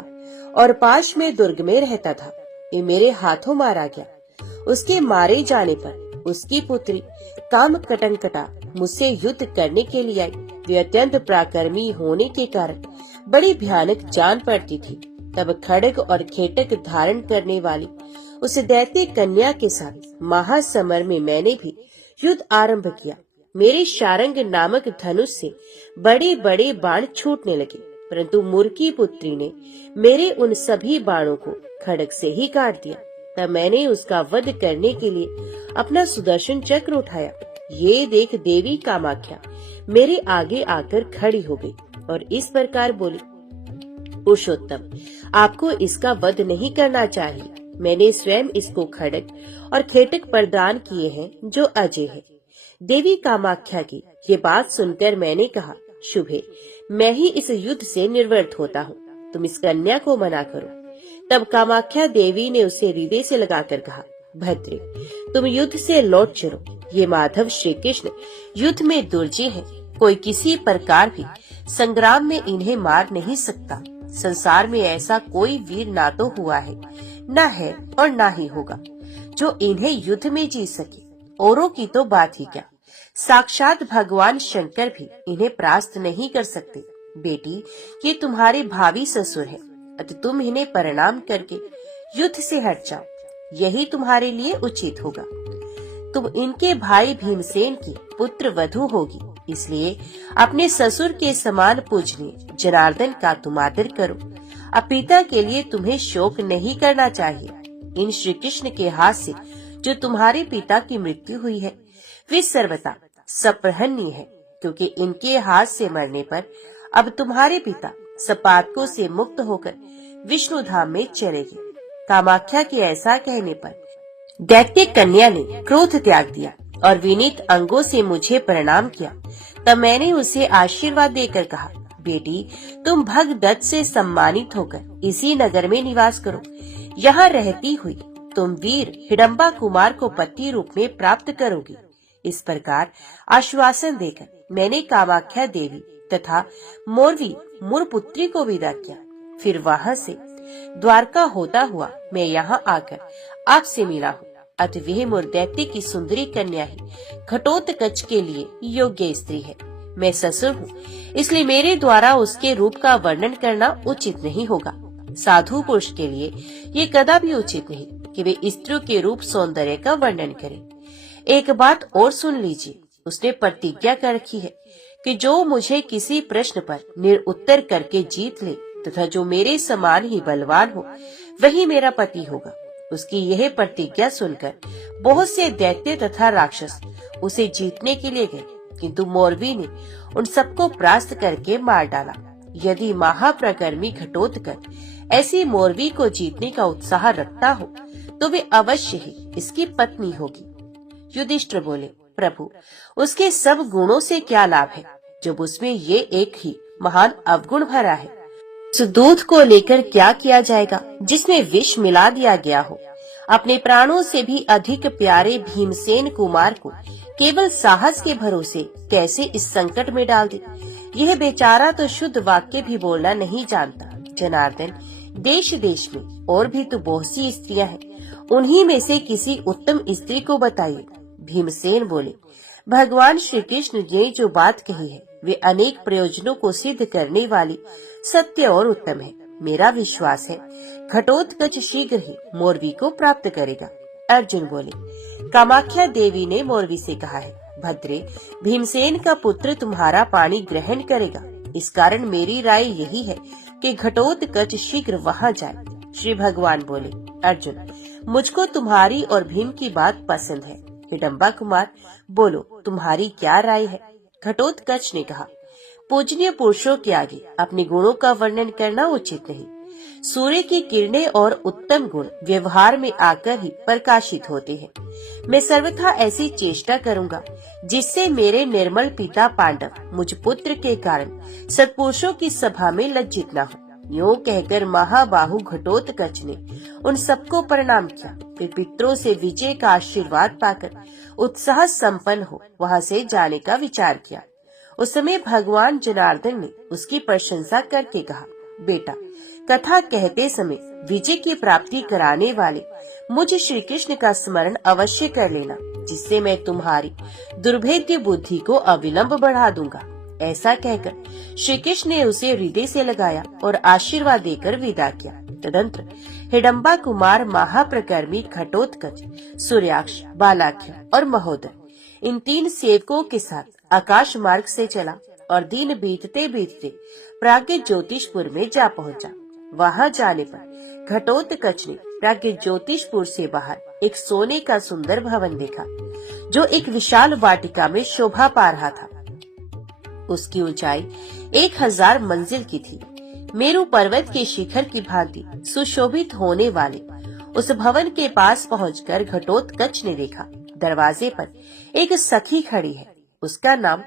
और पाश में दुर्ग में रहता था। ये मेरे हाथों मारा गया। उसके मारे जाने पर उसकी पुत्री काम कटंकटा मुझसे युद्ध करने के लिए आई। वे अत्यंत पराक्रमी होने के कारण बड़ी भयानक जान पड़ती थी। तब खड्ग और खेटक धारण करने वाली उस दैत्य कन्या के साथ महासमर में मैंने भी युद्ध आरंभ किया। मेरे शारंग नामक धनुष से बड़े बड़े बाण छूटने लगे, परंतु मुर की पुत्री ने मेरे उन सभी बाणों को खड्ग से ही काट दिया। तब मैंने उसका वध करने के लिए अपना सुदर्शन चक्र उठाया। ये देख देवी कामाख्या मेरे आगे आकर खड़ी हो गई और इस प्रकार बोली, पुरुषोत्तम आपको इसका वध नहीं करना चाहिए। मैंने स्वयं इसको खड्ग और खेटक प्रदान किए हैं जो अजय है। देवी कामाख्या की ये बात सुनकर मैंने कहा, शुभे मैं ही इस युद्ध से निर्वृत्त होता हूँ, तुम इस कन्या को मना करो। तब कामाख्या देवी ने उसे हृदय से लगाकर कहा, भद्रे तुम युद्ध से लौट चलो। ये माधव श्री कृष्ण युद्ध में दुर्जय हैं, कोई किसी प्रकार भी संग्राम में इन्हें मार नहीं सकता। संसार में ऐसा कोई वीर ना तो हुआ है, न है और न ही होगा, जो इन्हें युद्ध में जीत सके। औरों की तो बात ही क्या, साक्षात भगवान शंकर भी इन्हें परास्त नहीं कर सकते। बेटी ये तुम्हारे भावी ससुर हैं, अतः तुम इन्हें प्रणाम करके युद्ध से हट जाओ, यही तुम्हारे लिए उचित होगा। तुम इनके भाई भीमसेन की पुत्र वधू होगी, इसलिए अपने ससुर के समान पूजनीय जनार्दन का तुम आदर करो। अब पिता के लिए तुम्हें शोक नहीं करना चाहिए। इन श्री कृष्ण के हाथ से जो तुम्हारे पिता की मृत्यु हुई है, वे सर्वथा सप्रहनीय है, क्योंकि इनके हाथ से मरने पर अब तुम्हारे पिता सपातकों से मुक्त होकर विष्णु धाम में चलेंगे। कामाख्या के ऐसा कहने पर दैत्य कन्या ने क्रोध त्याग दिया और विनीत अंगों से मुझे प्रणाम किया। तब मैंने उसे आशीर्वाद देकर कहा, बेटी तुम भगदत्त से सम्मानित होकर इसी नगर में निवास करो। यहाँ रहती हुई तुम वीर हिडम्बा कुमार को पति रूप में प्राप्त करोगी। इस प्रकार आश्वासन देकर मैंने कामाख्या देवी तथा मोरवी मुरपुत्री को विदा किया। फिर वहाँ से द्वारका होता हुआ मैं यहाँ आकर आपसे मिला हूँ। अतः वह मुरदैत्य की सुंदरी कन्या ही घटोत्कच के लिए योग्य स्त्री है। मैं ससुर हूँ, इसलिए मेरे द्वारा उसके रूप का वर्णन करना उचित नहीं होगा। साधु पुरुष के लिए ये कदापि उचित नहीं कि वे स्त्रियों के रूप सौंदर्य का वर्णन करें। एक बात और सुन लीजिए, उसने प्रतिज्ञा कर रखी है कि जो मुझे किसी प्रश्न पर निरुत्तर करके जीत ले तथा जो मेरे समान ही बलवान हो, वही मेरा पति होगा। उसकी यह प्रतिज्ञा सुनकर बहुत से दैत्य तथा राक्षस उसे जीतने के लिए गए, किंतु मोरवी ने उन सबको परास्त करके मार डाला। यदि महाप्रकर्मी घटोत्कच ऐसी मोरवी को जीतने का उत्साह रखता हो, तो वे अवश्य ही इसकी पत्नी होगी। युधिष्ठिर बोले, प्रभु उसके सब गुणों से क्या लाभ है, जब उसमें ये एक ही महान अवगुण भरा है। उस दूध को लेकर क्या किया जाएगा जिसमें विष मिला दिया गया हो। अपने प्राणों से भी अधिक प्यारे भीमसेन कुमार को केवल साहस के भरोसे कैसे इस संकट में डाल दे। यह बेचारा तो शुद्ध वाक्य भी बोलना नहीं जानता। जनार्दन, देश देश में और भी तो बहुत सी स्त्रियां हैं, उन्हीं में से किसी उत्तम स्त्री को बताइए। भीमसेन बोले, भगवान श्री कृष्ण ने जो बात कही है वे अनेक प्रयोजनों को सिद्ध करने वाली सत्य और उत्तम है। मेरा विश्वास है घटोत्कच शीघ्र ही मोरवी को प्राप्त करेगा। अर्जुन बोले, कामाख्या देवी ने मोरवी से कहा है, भद्रे, भीमसेन का पुत्र तुम्हारा पानी ग्रहण करेगा। इस कारण मेरी राय यही है कि घटोत्कच शीघ्र वहाँ जाए। श्री भगवान बोले, अर्जुन, मुझको तुम्हारी और भीम की बात पसंद है। हिडम्बा कुमार, बोलो तुम्हारी क्या राय है? घटोत्कच ने कहा, पूजनीय पुरुषों के आगे अपने गुणों का वर्णन करना उचित नहीं। सूर्य की किरणें और उत्तम गुण व्यवहार में आकर ही प्रकाशित होते हैं। मैं सर्वथा ऐसी चेष्टा करूंगा जिससे मेरे निर्मल पिता पांडव मुझ पुत्र के कारण सत्पुरुषों की सभा में लज्जित न हो। यूं कहकर महाबाहु घटोत्कच ने उन सबको प्रणाम किया। फिर पितरों से विजय का आशीर्वाद पाकर उत्साह संपन्न हो वहां से जाने का विचार किया। उस समय भगवान जनार्दन ने उसकी प्रशंसा करके कहा, बेटा, कथा कहते समय विजय की प्राप्ति कराने वाले मुझ श्री कृष्ण का स्मरण अवश्य कर लेना, जिससे मैं तुम्हारी दुर्भेद्य बुद्धि को अविलंब बढ़ा दूंगा। ऐसा कहकर श्री कृष्ण ने उसे हृदय से लगाया और आशीर्वाद देकर विदा किया। तदंतर हिडम्बा कुमार, महाप्रकर्मी घटोत्कच, सूर्याक्ष, बालाख्य और महोदय इन तीन सेवकों के साथ आकाश मार्ग से चला और दिन बीतते बीतते प्राज्ञ ज्योतिषपुर में जा पहुंचा। वहां जाने पर घटोत्कच ने प्राज्ञ ज्योतिषपुर से बाहर एक सोने का सुंदर भवन देखा, जो एक विशाल वाटिका में शोभा पा रहा था। उसकी ऊंचाई 1000 मंजिल की थी। मेरू पर्वत के शिखर की भांति सुशोभित होने वाले उस भवन के पास पहुंचकर घटोत्कच ने देखा, दरवाजे पर एक सखी खड़ी है। उसका नाम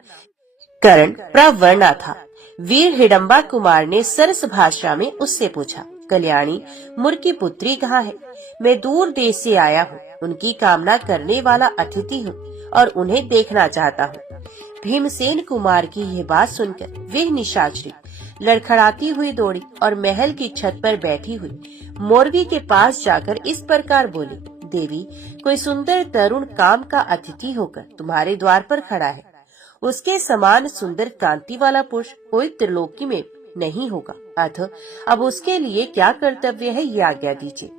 कर्ण प्रवर्णा था। वीर हिडम्बा कुमार ने सरस भाषा में उससे पूछा, कल्याणी, मुर की पुत्री कहाँ है? मैं दूर देश से आया हूँ, उनकी कामना करने वाला अतिथि हूँ और उन्हें देखना चाहता हूँ। भीमसेन कुमार की यह बात सुनकर वे निशाचरी लड़खड़ाती हुई दौड़ी और महल की छत पर बैठी हुई मोरवी के पास जाकर इस प्रकार बोली, देवी, कोई सुंदर तरुण काम का अतिथि होकर तुम्हारे द्वार पर खड़ा है। उसके समान सुंदर कांति वाला पुरुष कोई त्रिलोकी में नहीं होगा। अतः अब उसके लिए क्या कर्तव्य है, ये आज्ञा दीजिए।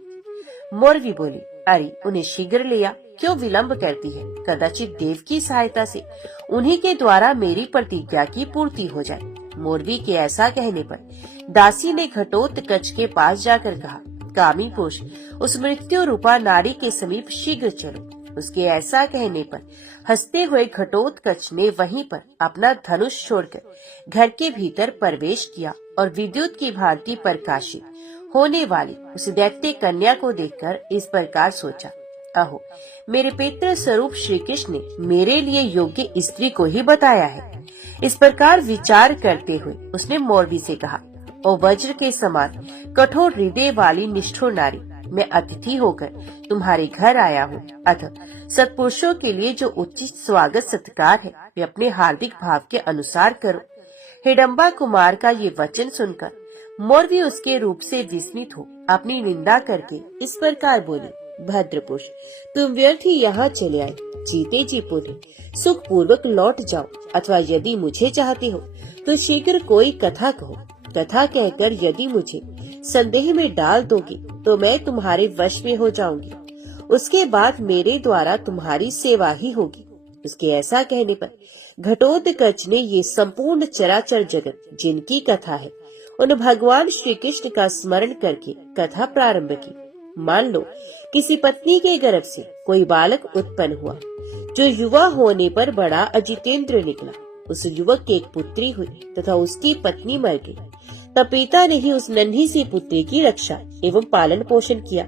मोरवी बोली, अरे, उन्हें शीघ्र लिया क्यों विलंब करती है? कदाचित देव की सहायता से उन्हीं के द्वारा मेरी प्रतिज्ञा की पूर्ति हो जाए। मोरवी के ऐसा कहने पर दासी ने घटोत्कच के पास जाकर कहा, कामी पुरुष, उस मृत्यु रूपा नारी के समीप शीघ्र चलो। उसके ऐसा कहने पर हंसते हुए घटोत्कच ने वहीं पर अपना धनुष छोड़कर घर के भीतर प्रवेश किया और विद्युत की भांति प्रकाशित होने वाली उस दैत्य कन्या को देखकर इस प्रकार सोचा, अहो, मेरे पितृ स्वरूप श्री कृष्ण ने मेरे लिए योग्य स्त्री को ही बताया है। इस प्रकार विचार करते हुए उसने मोरवी से कहा, ओ वज्र के समान कठोर हृदय वाली निष्ठुर नारी, मैं अतिथि होकर तुम्हारे घर आया हूँ। अतः सत्पुरुषों के लिए जो उचित स्वागत सत्कार है वे अपने हार्दिक भाव के अनुसार करो। हिडम्बा कुमार का ये वचन सुनकर मोरवी उसके रूप से विस्मित हो अपनी निंदा करके इस प्रकार बोली, भद्रपुरुष, तुम व्यर्थ ही यहाँ चले आए। जीते जी पुत्र सुख पूर्वक लौट जाओ, अथवा यदि मुझे चाहते हो तो शीघ्र कोई कथा कहो। कथा कहकर यदि मुझे संदेह में डाल दोगे तो मैं तुम्हारे वश में हो जाऊंगी। उसके बाद मेरे द्वारा तुम्हारी सेवा ही होगी। उसके ऐसा कहने पर घटोत्कच ने ये संपूर्ण चराचर जगत जिनकी कथा है उन भगवान श्री कृष्ण का स्मरण करके कथा प्रारंभ की। मान लो किसी पत्नी के गर्भ से कोई बालक उत्पन्न हुआ, जो युवा होने पर बड़ा अजितेंद्र निकला। उस युवक की एक पुत्री हुई तथा उसकी पत्नी मर गई। तब पिता ने ही उस नन्ही सी पुत्री की रक्षा एवं पालन पोषण किया।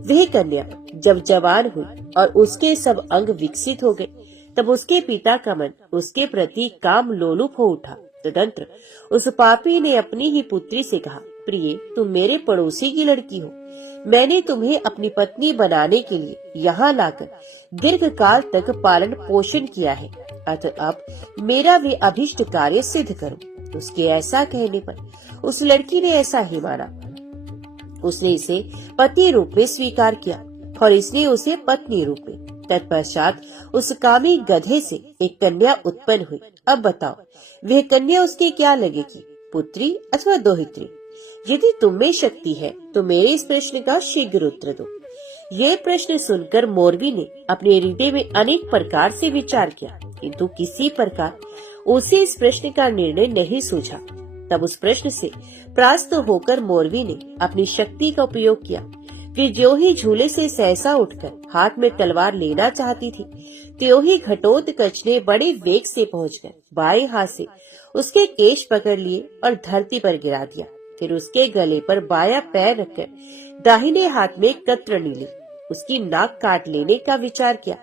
वह कन्या जब जवान हुई और उसके सब अंग विकसित हो गए, तब उसके पिता का मन उसके प्रति काम लोलुप हो उठा। तदंतर उस पापी ने अपनी ही पुत्री से कहा, प्रिय, तुम मेरे पड़ोसी की लड़की हो। मैंने तुम्हें अपनी पत्नी बनाने के लिए यहाँ लाकर दीर्घ काल तक पालन पोषण किया है, अतः अब मेरा वे अभिष्ट कार्य सिद्ध करो। उसके ऐसा कहने पर उस लड़की ने ऐसा ही माना। उसने इसे पति रूप में स्वीकार किया और इसने उसे पत्नी रूप में। तत्पश्चात उस कामी गधे से एक कन्या उत्पन्न हुई। अब बताओ, वह कन्या उसके क्या लगेगी, पुत्री अथवा दोहित्री? यदि तुम में शक्ति है तो मेरे इस प्रश्न का शीघ्र उत्तर दो। यह प्रश्न सुनकर मोरवी ने अपने हृदय में अनेक प्रकार से विचार किया, किंतु किसी प्रकार उसे इस प्रश्न का निर्णय नहीं सूझा। तब उस प्रश्न से परास्त होकर मोरवी ने अपनी शक्ति का उपयोग किया। वे ज्यों ही झूले से सहसा उठकर हाथ में तलवार लेना चाहती थी, त्यों ही घटोत्कच ने बड़े वेग से पहुंचकर बाएं हाथ से उसके केश पकड़ लिए और धरती पर गिरा दिया। फिर उसके गले पर बायां पैर रखकर दाहिने हाथ में कतरनी ली, उसकी नाक काट लेने का विचार किया।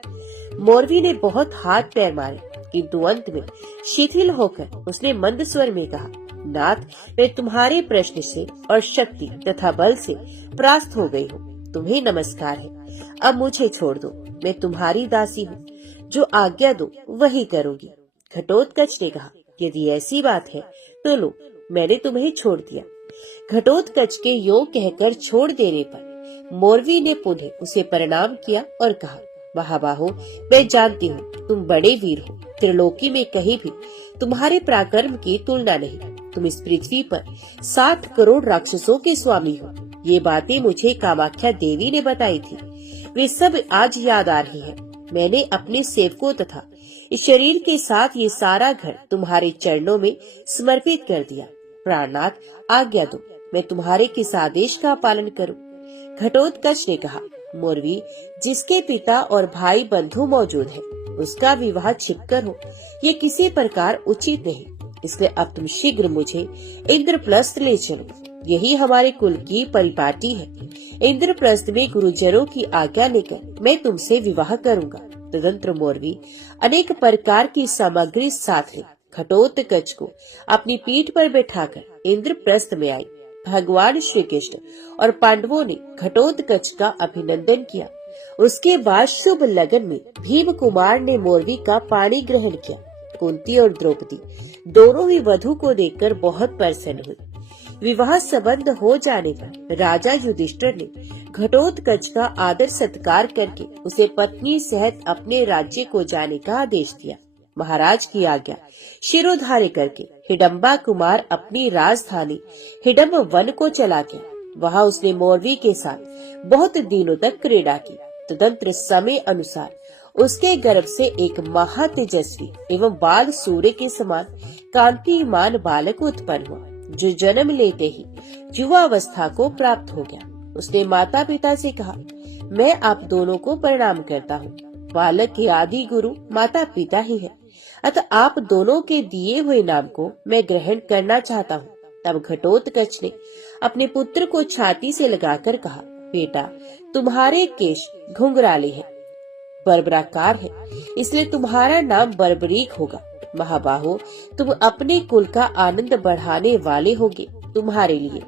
मोरवी ने बहुत हाथ पैर मारे, किंतु अंत में शिथिल होकर उसने मंद स्वर में कहा, नाथ, मैं तुम्हारे प्रश्न से और शक्ति तथा बल से परास्त हो गई हूँ। तुम्हें नमस्कार है, अब मुझे छोड़ दो। मैं तुम्हारी दासी हूँ, जो आज्ञा दो वही करूँगी। घटोत्कच ने कहा, यदि ऐसी बात है तो लो, मैंने तुम्हें छोड़ दिया। घटोत्कच के यों कहकर छोड़ देने पर मोरवी ने पुनः उसे प्रणाम किया और कहा, महाबाहो, मैं जानती हूँ तुम बड़े वीर हो। त्रिलोकी में कहीं भी तुम्हारे पराक्रम की तुलना नहीं। तुम इस पृथ्वी पर 7 करोड़ राक्षसों के स्वामी हो। ये बातें मुझे कामाख्या देवी ने बताई थी, वे सब आज याद आ रही है। मैंने अपने सेवकों तथा इस शरीर के साथ ये सारा घर तुम्हारे चरणों में समर्पित कर दिया। प्राणनाथ, आज्ञा दो, मैं तुम्हारे किस आदेश का पालन करूं? घटोत्कच ने कहा, मोरवी, जिसके पिता और भाई बंधु मौजूद है, उसका विवाह छिपकर हो, ये किसी प्रकार उचित नहीं। इसलिए अब तुम शीघ्र मुझे इंद्रप्रस्थ ले चलो। यही हमारे कुल की परिपाटी है। इंद्रप्रस्थ में गुरुजनों की आज्ञा लेकर मैं तुमसे विवाह करूंगा। तदंतर मोरवी अनेक प्रकार की सामग्री साथ ले घटोत्कच को अपनी पीठ पर बैठाकर इंद्रप्रस्थ में आई। भगवान श्री कृष्ण और पांडवों ने घटोत्कच का अभिनंदन किया। उसके बाद शुभ लगन में भीम कुमार ने मोरवी का पानी ग्रहण किया। कुंती और द्रौपदी दोनों ही वधु को देखकर बहुत प्रसन्न हुई। विवाह संबंध हो जाने पर राजा युधिष्ठिर ने घटोत्कच का आदर सत्कार करके उसे पत्नी सहित अपने राज्य को जाने का आदेश दिया। महाराज की आज्ञा शिरोधार्य करके हिडम्बा कुमार अपनी राजधानी हिडम्ब वन को चला गया। वहाँ उसने मोरवी के साथ बहुत दिनों तक क्रीड़ा की। तदंतर समय अनुसार उसके गर्भ से एक महा तेजस्वी एवं बाल सूर्य के समान कांतिमान बालक उत्पन्न हुआ, जो जन्म लेते ही युवावस्था को प्राप्त हो गया। उसने माता पिता से कहा, मैं आप दोनों को प्रणाम करता हूँ। बालक के आदि गुरु माता पिता ही है, अतः आप दोनों के दिए हुए नाम को मैं ग्रहण करना चाहता हूँ। तब घटोत्कच ने अपने पुत्र को छाती से लगाकर कहा, बेटा, तुम्हारे केश घुंघराले हैं, बर्बराकार है, इसलिए तुम्हारा नाम बर्बरीक होगा। महाबाहो, तुम अपने कुल का आनंद बढ़ाने वाले होगे। तुम्हारे लिए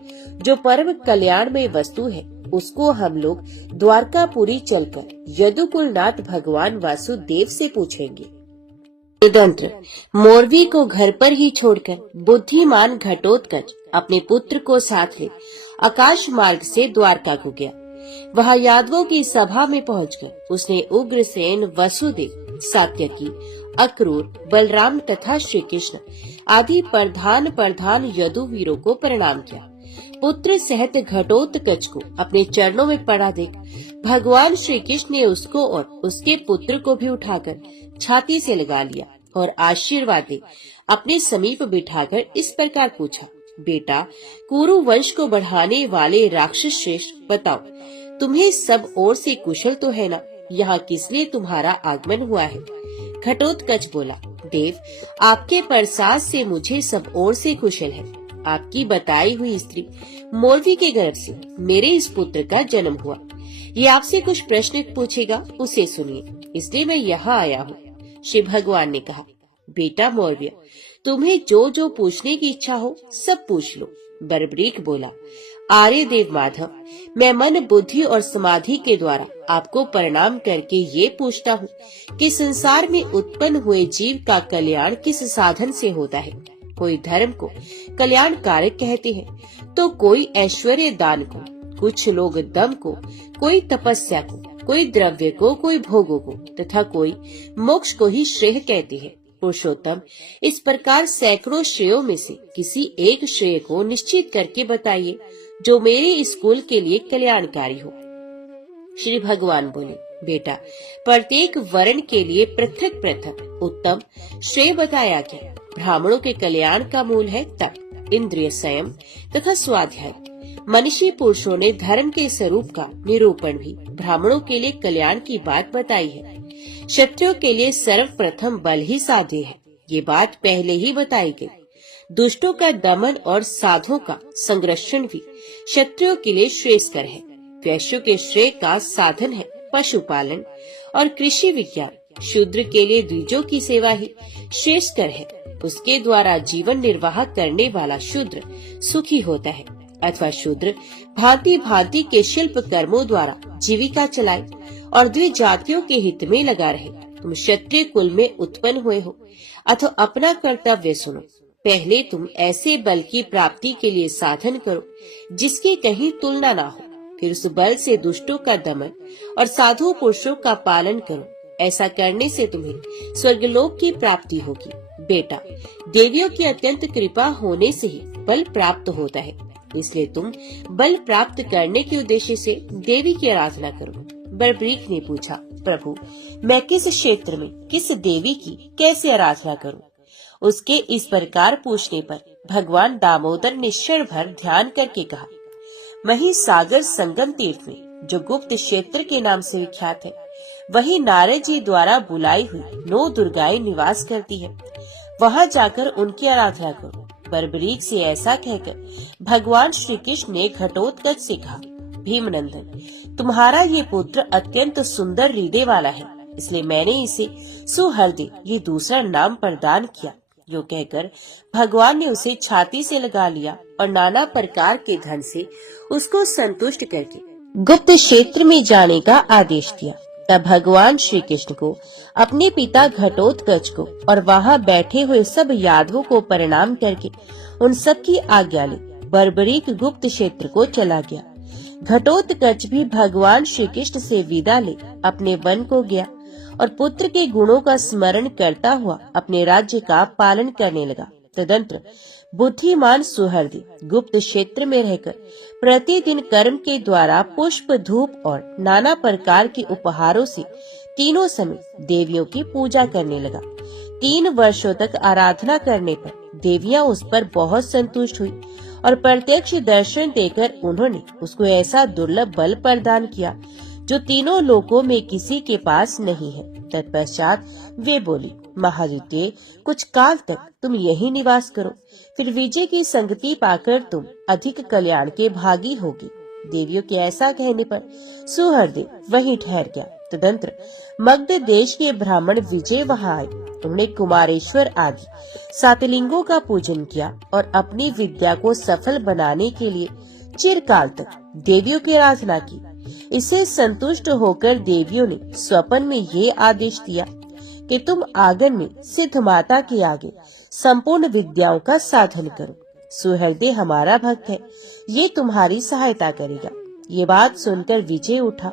जो परम कल्याण में वस्तु है, उसको हम लोग द्वारकापुरी चलकर यदुकुलनाथ भगवान वासुदेव से पूछेंगे। तदंतर मोरवी को घर पर ही छोड़कर बुद्धिमान घटोत्कच अपने पुत्र को साथ ले आकाश मार्ग से द्वारका को गया। वहाँ यादवों की सभा में पहुंचकर उसने उग्रसेन, वसुदेव, सात्यकी, अक्रूर, बलराम तथा श्री कृष्ण आदि प्रधान यदुवीरों को प्रणाम किया। पुत्र सहित घटोत्कच को अपने चरणों में पड़ा देख भगवान श्री कृष्ण ने उसको और उसके पुत्र को भी उठाकर छाती से लगा लिया और आशीर्वाद दे अपने समीप बिठाकर इस प्रकार पूछा, बेटा, कुरु वंश को बढ़ाने वाले राक्षस श्रेष्ठ, बताओ, तुम्हें सब ओर से कुशल तो है ना? यहाँ किस लिए तुम्हारा आगमन हुआ है? घटोत्कच बोला, देव, आपके प्रसाद से मुझे सब ओर से कुशल है। आपकी बताई हुई स्त्री मोरवी के गर्भ से मेरे इस पुत्र का जन्म हुआ। ये आपसे कुछ प्रश्न पूछेगा, उसे सुनिए, इसलिए मैं यहाँ आया हूँ। श्री भगवान ने कहा, बेटा मोरवी, तुम्हें जो जो पूछने की इच्छा हो सब पूछ लो। बर्बरीक बोला, आर्य देव माधव, मैं मन, बुद्धि और समाधि के द्वारा आपको प्रणाम करके ये पूछता हूँ कि संसार में उत्पन्न हुए जीव का कल्याण किस साधन से होता है। कोई धर्म को कल्याण कारक कहते हैं, तो कोई ऐश्वर्य दान को, कुछ लोग दम को, कोई तपस्या को, कोई द्रव्य को, कोई भोगों को, तथा कोई मोक्ष को ही श्रेय कहते हैं। पुरुषोत्तम, इस प्रकार सैकड़ों श्रेयों में से किसी एक श्रेय को निश्चित करके बताइए जो मेरे स्कूल के लिए कल्याणकारी हो। श्री भगवान बोले, बेटा, प्रत्येक वर्ण के लिए पृथक पृथक उत्तम श्रेय बताया गया। ब्राह्मणों के कल्याण का मूल है तप, इंद्रिय संयम तथा स्वाध्याय। मनीषी पुरुषों ने धर्म के स्वरूप का निरूपण भी ब्राह्मणों के लिए कल्याण की बात बताई है। क्षत्रियों के लिए सर्वप्रथम बल ही साध्य है, ये बात पहले ही बताई गई। दुष्टों का दमन और साधुओं का संरक्षण भी क्षत्रियों के लिए श्रेयस्कर है। वैश्यों के श्रेय का साधन है पशुपालन और कृषि विज्ञान। शूद्र के लिए द्विजों की सेवा ही श्रेयस्कर है। उसके द्वारा जीवन निर्वाह करने वाला शूद्र सुखी होता है, अथवा शूद्र भांति भांति के शिल्प कर्मों द्वारा जीविका चलाए और द्वि जातियों के हित में लगा रहे। तुम क्षत्रिय कुल में उत्पन्न हुए हो, अथवा अपना कर्तव्य सुनो। पहले तुम ऐसे बल की प्राप्ति के लिए साधन करो जिसकी कहीं तुलना ना हो। फिर उस बल से दुष्टों का दमन और साधु पुरुषों का पालन करो। ऐसा करने से तुम्हें स्वर्गलोक की प्राप्ति होगी। बेटा, देवियों की अत्यंत कृपा होने से ही बल प्राप्त होता है, इसलिए तुम बल प्राप्त करने के उद्देश्य से देवी की आराधना करो। बर्बरीक ने पूछा, प्रभु, मैं किस क्षेत्र में किस देवी की कैसे आराधना करूं? उसके इस प्रकार पूछने पर भगवान दामोदर ने क्षण भर ध्यान करके कहा, वही सागर संगम तीर्थ में, जो गुप्त क्षेत्र के नाम से विख्यात है, वही नारद जी द्वारा बुलाई हुई 9 दुर्गाएं निवास करती है। वहां जाकर उनकी आराधना करो। बर्बरीक से ऐसा कहकर भगवान श्री कृष्ण ने घटोत्कच से कहा, भीमनंदन, तुम्हारा ये पुत्र अत्यंत सुंदर हृदय वाला है, इसलिए मैंने इसे सुहृदय ये दूसरा नाम प्रदान किया। जो कहकर भगवान ने उसे छाती से लगा लिया और नाना प्रकार के धन से उसको संतुष्ट करके गुप्त क्षेत्र में जाने का आदेश दिया। तब भगवान श्री कृष्ण को, अपने पिता घटोत्कच को और वहाँ बैठे हुए सब यादवों को प्रणाम करके उन सब की आज्ञा ले बर्बरीक गुप्त क्षेत्र को चला गया। घटोत्कच भी भगवान श्री कृष्ण से विदा ले अपने वन को गया और पुत्र के गुणों का स्मरण करता हुआ अपने राज्य का पालन करने लगा। तदंतर बुद्धिमान सुहृदय गुप्त क्षेत्र में रहकर प्रतिदिन कर्म के द्वारा पुष्प, धूप और नाना प्रकार के उपहारों से तीनों समय देवियों की पूजा करने लगा। 3 वर्षों तक आराधना करने पर देवियां उस पर बहुत संतुष्ट हुई और प्रत्यक्ष दर्शन देकर उन्होंने उसको ऐसा दुर्लभ बल प्रदान किया जो तीनों लोकों में किसी के पास नहीं है। तत्पश्चात वे बोली, महादित्य, कुछ काल तक तुम यही निवास करो, फिर विजय की संगति पाकर तुम अधिक कल्याण के भागी होगी। देवियों के ऐसा कहने पर सुहृदय वहीं ठहर गया। तदंतर मगध देश के ब्राह्मण विजय वहाँ आए। उन्होंने कुमारेश्वर आदि 7 लिंगों का पूजन किया और अपनी विद्या को सफल बनाने के लिए चिरकाल तक देवियों की आराधना की। इससे संतुष्ट होकर देवियों ने स्वप्न में ये आदेश दिया कि तुम आंगन में सिद्ध माता के आगे संपूर्ण विद्याओं का साधन करो। सुहृदय हमारा भक्त है, ये तुम्हारी सहायता करेगा। ये बात सुनकर विजय उठा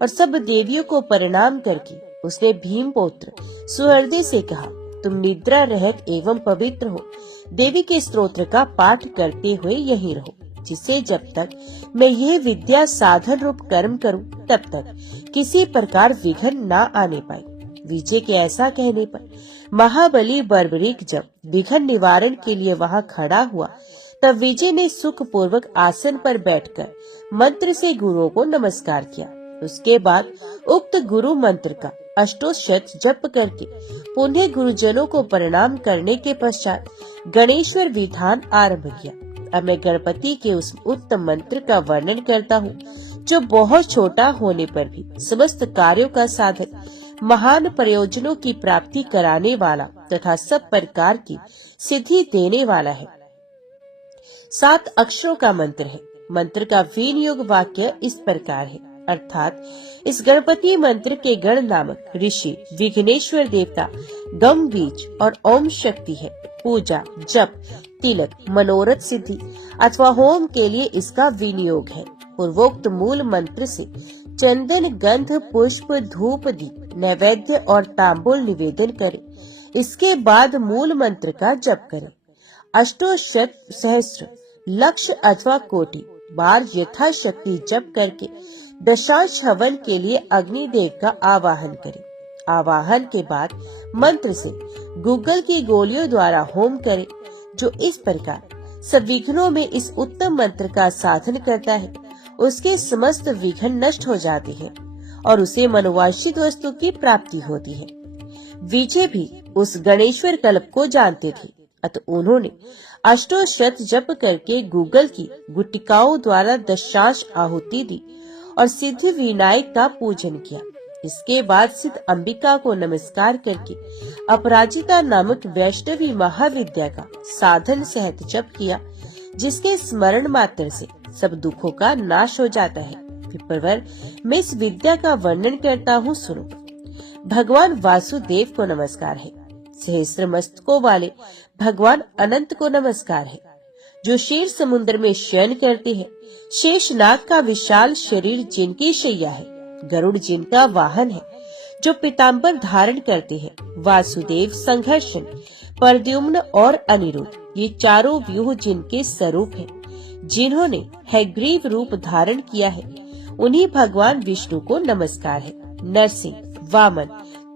और सब देवियों को प्रणाम करके उसने भीमपुत्र सुहृदय से कहा, तुम निद्रा रहित एवं पवित्र हो, देवी के स्तोत्र का पाठ करते हुए यहीं रहो, जिससे जब तक मैं यह विद्या साधन रूप कर्म करूं तब तक किसी प्रकार विघ्न न आने पाए। विजय के ऐसा कहने पर महाबली बर्बरीक जब विघ्न निवारण के लिए वहां खड़ा हुआ, तब विजय ने सुख पूर्वक आसन पर बैठकर मंत्र से गुरुओं को नमस्कार किया। उसके बाद उक्त गुरु मंत्र का अष्टोशत जप करके पुण्य गुरुजनों को प्रणाम करने के पश्चात गणेश्वर विधान आरंभ किया। अब मैं गणपति के उस उत्तम मंत्र का वर्णन करता हूँ, जो बहुत छोटा होने पर भी समस्त कार्यों का साधन, महान प्रयोजनों की प्राप्ति कराने वाला तथा सब प्रकार की सिद्धि देने वाला है। 7 अक्षरों का मंत्र है। मंत्र का विनियोग वाक्य इस प्रकार है, अर्थात इस गणपति मंत्र के गण नामक ऋषि विघ्नेश्वर देवता गम बीज और ओम शक्ति है। पूजा, जप, तिलक, मनोरथ सिद्धि अथवा होम के लिए इसका विनियोग है। पूर्वोक्त मूल मंत्र से चंदन, गंध, पुष्प, धूप, दीप, नैवेद्य और तांबूल निवेदन करें। इसके बाद मूल मंत्र का जप करें। अष्टोशत सहस्त्र, लक्ष अथवा कोटि बार यथाशक्ति जप करके दशांश हवन के लिए अग्निदेव का आवाहन करें। आवाहन के बाद मंत्र से गूगल की गोलियों द्वारा होम करें, जो इस प्रकार सब विघ्नों में इस उत्तम मंत्र का साधन करता है। उसके समस्त विघ्न नष्ट हो जाते हैं और उसे मनोवांछित वस्तु की प्राप्ति होती है। विजय भी उस गणेश्वर कल्प को जानते थे, अतः उन्होंने अष्टोशत जप करके गूगल की गुटिकाओं द्वारा दशांश आहुति दी और सिद्धि विनायक का पूजन किया। इसके बाद सिद्ध अंबिका को नमस्कार करके अपराजिता नामक वैष्णवी महाविद्या का साधन सहित जप किया, जिसके स्मरण मात्र से सब दुखों का नाश हो जाता है। पिपरवर मैं इस विद्या का वर्णन करता हूँ, सुनो। भगवान वासुदेव को नमस्कार है। सहस्त्र मस्तकों वाले भगवान अनंत को नमस्कार है, जो क्षीर समुद्र में शयन करते हैं। शेषनाग का विशाल शरीर जिनकी शैया है। गरुड़ जिनका वाहन है, जो पीताम्बर धारण करते हैं। वासुदेव, संघर्षण, प्रद्युम्न और अनिरुद्ध, ये चारों व्यूह जिनके स्वरूप हैं, जिन्होंने हैग्रीव रूप धारण किया है, उन्हीं भगवान विष्णु को नमस्कार है। नरसिंह, वामन,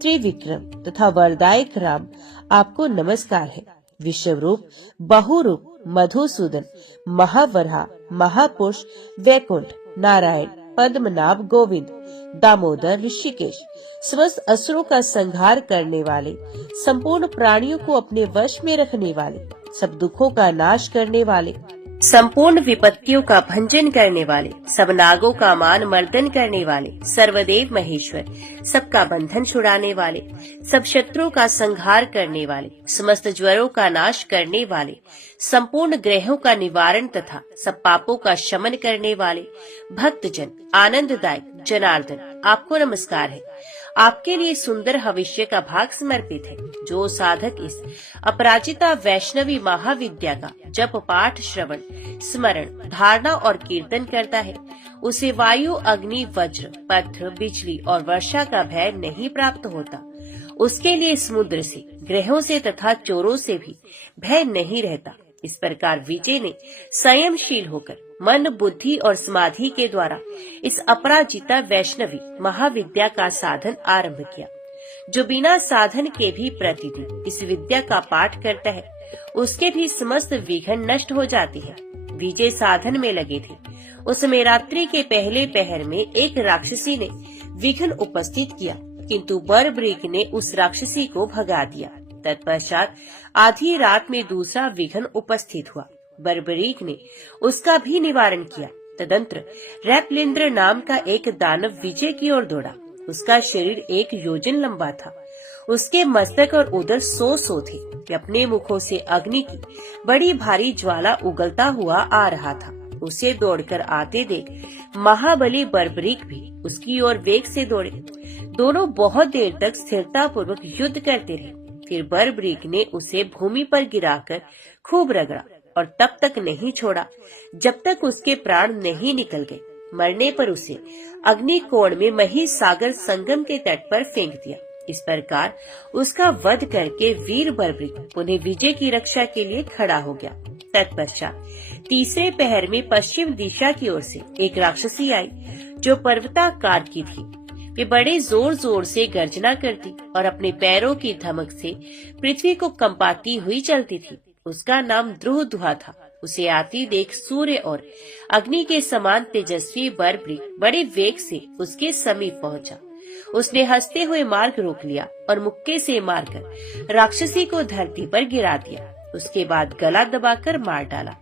त्रिविक्रम तथा वरदायक राम आपको नमस्कार है। विश्वरूप, बहुरूप, मधुसूदन, महावराह, महापुरुष, वैकुंठ, नारायण, पद्मनाभ, गोविंद, दामोदर, ऋषिकेश, समस्त असुरों का संहार करने वाले, संपूर्ण प्राणियों को अपने वश में रखने वाले, सब दुखों का नाश करने वाले, संपूर्ण विपत्तियों का भंजन करने वाले, सब नागों का मान मर्दन करने वाले, सर्वदेव महेश्वर, सबका बंधन छुड़ाने वाले, सब शत्रुओं का संहार करने वाले, समस्त ज्वरों का नाश करने वाले, संपूर्ण ग्रहों का निवारण तथा सब पापों का शमन करने वाले, भक्तजन, आनंददायक जनार्दन आपको नमस्कार है। आपके लिए सुंदर भविष्य का भाग समर्पित है। जो साधक इस अपराजिता वैष्णवी महाविद्या का जप, पाठ, श्रवण, स्मरण, धारणा और कीर्तन करता है, उसे वायु, अग्नि, वज्र, पत्थर, बिजली और वर्षा का भय नहीं प्राप्त होता। उसके लिए समुद्र से, ग्रहों से तथा चोरों से भी भय नहीं रहता। इस प्रकार विजय ने संयमशील होकर मन, बुद्धि और समाधि के द्वारा इस अपराजिता वैष्णवी महाविद्या का साधन आरंभ किया। जो बिना साधन के भी प्रतिदिन इस विद्या का पाठ करता है, उसके भी समस्त विघ्न नष्ट हो जाते हैं। विजय साधन में लगे थे। उस समय रात्रि के पहले पहर में एक राक्षसी ने विघ्न उपस्थित किया, किंतु बरबरीक ने उस राक्षसी को भगा दिया। तत्पश्चात आधी रात में दूसरा विघ्न उपस्थित हुआ। बरबरीक ने उसका भी निवारण किया। तदंतर रैपलिंद्र नाम का एक दानव विजय की ओर दौड़ा। उसका शरीर 1 योजन लंबा था। उसके मस्तक और उदर 100 थे। अपने मुखों से अग्नि की बड़ी भारी ज्वाला उगलता हुआ आ रहा था। उसे दौड़कर आते देख महाबली बरबरीक भी उसकी ओर वेग से दौड़े। दोनों बहुत देर तक स्थिरता पूर्वक युद्ध करते रहे। फिर बरबरीक ने उसे भूमि पर गिराकर खूब रगड़ा और तब तक नहीं छोड़ा जब तक उसके प्राण नहीं निकल गए। मरने पर उसे अग्निकोण में महिसागर संगम के तट पर फेंक दिया। इस प्रकार उसका वध करके वीर बरबरीक पुनः विजय की रक्षा के लिए खड़ा हो गया। तत्पश्चात तीसरे पहर में पश्चिम दिशा की ओर से एक राक्षसी आई, जो पर्वताकार की थी। वे बड़े जोर जोर से गर्जना करती और अपने पैरों की धमक से पृथ्वी को कंपाती हुई चलती थी। उसका नाम द्रुहदुहा था। उसे आती देख सूर्य और अग्नि के समान तेजस्वी बरबरीक बड़े वेग से उसके समीप पहुंचा। उसने हंसते हुए मार्ग रोक लिया और मुक्के से मारकर राक्षसी को धरती पर गिरा दिया। उसके बाद गला दबाकर मार डाला।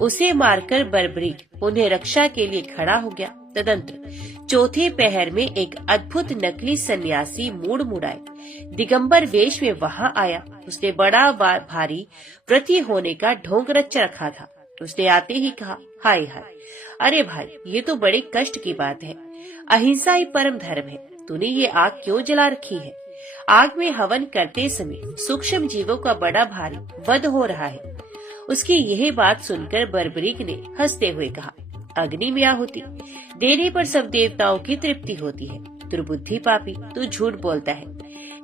उसे मारकर बरबरीक उन्हें रक्षा के लिए खड़ा हो गया। तदंतर चौथे पहर में एक अद्भुत नकली सन्यासी मूड मुड़ाए दिगंबर वेश में वहां आया। उसने बड़ा भारी व्रती होने का ढोंग रच रखा था। उसने आते ही कहा, हाय हाय, अरे भाई, ये तो बड़े कष्ट की बात है। अहिंसा ही परम धर्म है, तूने ये आग क्यों जला रखी है? आग में हवन करते समय सूक्ष्म जीवों का बड़ा भारी वध हो रहा है। उसकी यह बात सुनकर बर्बरीक ने हंसते हुए कहा, अग्नि में आहुति देने पर सब देवताओं की तृप्ति होती है। दुर्बुद्धि पापी, तू झूठ बोलता है,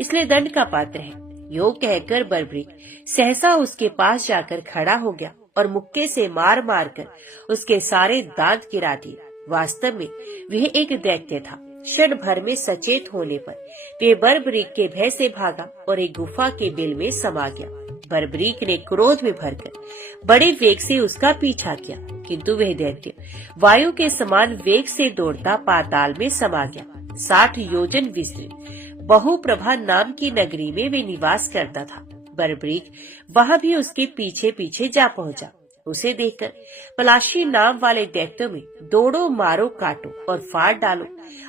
इसलिए दंड का पात्र है। यो कहकर बर्बरीक सहसा उसके पास जाकर खड़ा हो गया और मुक्के से मार मार कर उसके सारे दांत गिरा दिए। वास्तव में वह एक दैत्य था। क्षण भर में सचेत होने पर वे बर्बरीक के भय से भागा और एक गुफा के बिल में समा गया। बर्बरीक ने क्रोध में भरकर बड़े वेग से उसका पीछा किया, किंतु वह दैत्य वायु के समान वेग से दौड़ता पाताल में समा गया। 60 योजन विस्तृत बहुप्रभा नाम की नगरी में वे निवास करता था। बर्बरीक वहां भी उसके पीछे पीछे जा पहुंचा। उसे देखकर पलाशी नाम वाले दैत्यों में दौड़ो, मारो, काटो और फाड़ डालो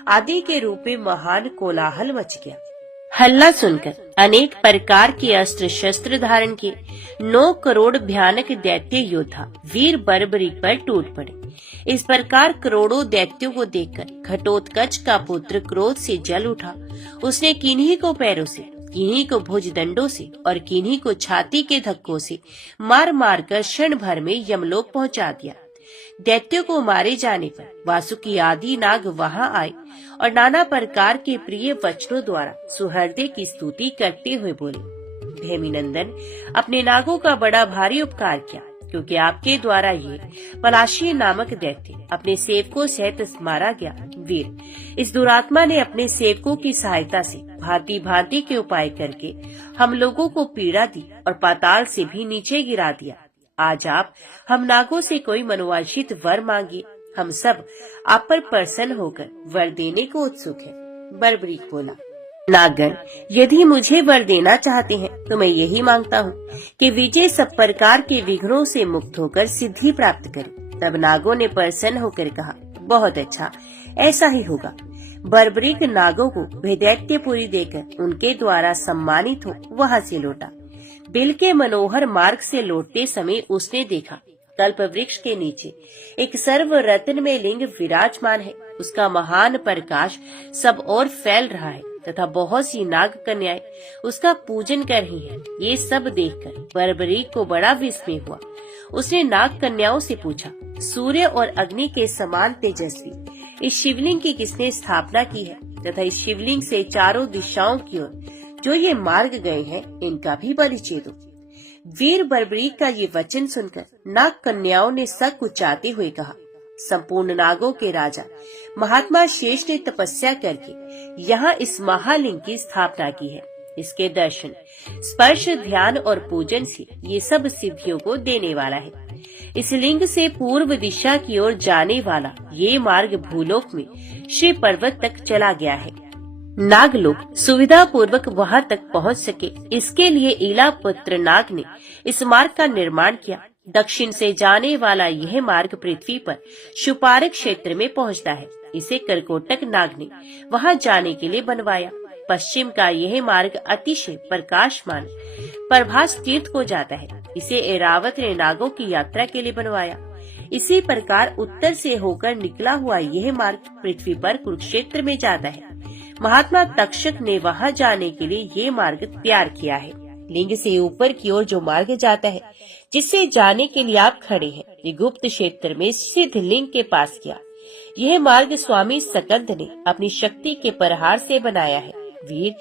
आदि के रूप में महान कोलाहल मच गया। हल्ला सुनकर अनेक प्रकार के अस्त्र शस्त्र धारण किए 9 करोड़ भयानक दैत्य योद्धा वीर बर्बरीक पर टूट पड़े। इस प्रकार करोड़ों दैत्यों को देखकर घटोत्कच का पुत्र क्रोध से जल उठा। उसने किन्हीं को पैरों से, किन्हीं को भुजदंडों से और किन्हीं को छाती के धक्कों से मार मार कर क्षण भर में यमलोक पहुंचा दिया। दैत्यों को मारे जाने पर वासुकी आदि नाग वहां आए और नाना प्रकार के प्रिय वचनों द्वारा सुहृदय की स्तुति करते हुए बोले, धेमीनंदन, अपने नागों का बड़ा भारी उपकार किया, क्योंकि आपके द्वारा ये पलाशी नामक दैत्य अपने सेवकों सहित मारा गया। वीर, इस दुरात्मा ने अपने सेवकों की सहायता से भांति भांति के उपाय करके हम लोगों को पीड़ा दी और पाताल से भी नीचे गिरा दिया। आज आप हम नागों से कोई मनोवांछित वर मांगिए, हम सब आप पर प्रसन्न होकर वर देने को उत्सुक हैं। बर्बरीक बोला, नागगण, यदि मुझे वर देना चाहते हैं तो मैं यही मांगता हूँ कि विजय सब प्रकार के विघ्नों से मुक्त होकर सिद्धि प्राप्त करे। तब नागों ने प्रसन्न होकर कहा, बहुत अच्छा, ऐसा ही होगा। बर्बरीक नागों को दैत्यपुरी देकर उनके द्वारा सम्मानित हो वहाँ से लौटा। बिल के मनोहर मार्ग से लौटते समय उसने देखा कल्प वृक्ष के नीचे एक सर्व रत्न में लिंग विराजमान है। उसका महान प्रकाश सब ओर फैल रहा है तथा बहुत सी नाग कन्याएं उसका पूजन कर रही हैं। ये सब देखकर बर्बरीक को बड़ा विस्मय हुआ। उसने नाग कन्याओं से पूछा, सूर्य और अग्नि के समान तेजस्वी इस शिवलिंग की किसने स्थापना की है तथा इस शिवलिंग से चारों दिशाओं की ओर जो ये मार्ग गए हैं इनका भी परिचय दो। वीर बर्बरीक का ये वचन सुनकर नाग कन्याओं ने सक उचाते हुए कहा, संपूर्ण नागों के राजा महात्मा शेष ने तपस्या करके यहाँ इस महालिंग की स्थापना की है। इसके दर्शन, स्पर्श, ध्यान और पूजन से ये सब सिद्धियों को देने वाला है। इस लिंग से पूर्व दिशा की ओर जाने वाला ये मार्ग भूलोक में श्री पर्वत तक चला गया है। नाग लोग सुविधा पूर्वक वहां तक पहुंच सके, इसके लिए ईला पुत्र नाग ने इस मार्ग का निर्माण किया। दक्षिण से जाने वाला यह मार्ग पृथ्वी पर शुपारक क्षेत्र में पहुंचता है। इसे करकोटक नाग ने वहां जाने के लिए बनवाया। पश्चिम का यह मार्ग अतिशय प्रकाशमान प्रभास तीर्थ को जाता है। इसे ऐरावत ने नागों की यात्रा के लिए बनवाया। इसी प्रकार उत्तर से होकर निकला हुआ यह मार्ग पृथ्वी पर कुरुक्षेत्र में जाता है। महात्मा तक्षक ने वहां जाने के लिए ये मार्ग तैयार किया है। लिंग से ऊपर की ओर जो मार्ग जाता है, जिससे जाने के लिए आप खड़े हैं, ये गुप्त क्षेत्र में सिद्ध लिंग के पास किया। यह मार्ग स्वामी सकंद ने अपनी शक्ति के प्रहार से बनाया है। वीर,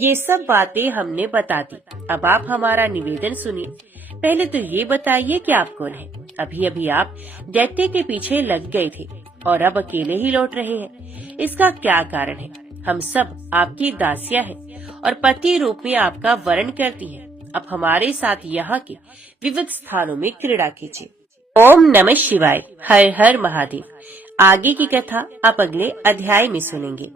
ये सब बातें हमने बता दी। अब आप हमारा निवेदन सुनिए। पहले तो ये बताइए कि आप कौन हैं? अभी अभी आप दैत्य के पीछे लग गए थे और अब अकेले ही लौट रहे हैं। इसका क्या कारण है? हम सब आपकी दासियां हैं और पति रूप में आपका वरण करती हैं। अब हमारे साथ यहाँ के विविध स्थानों में क्रीड़ा कीजिए। ओम नमः शिवाय। हर हर महादेव। आगे की कथा आप अगले अध्याय में सुनेंगे।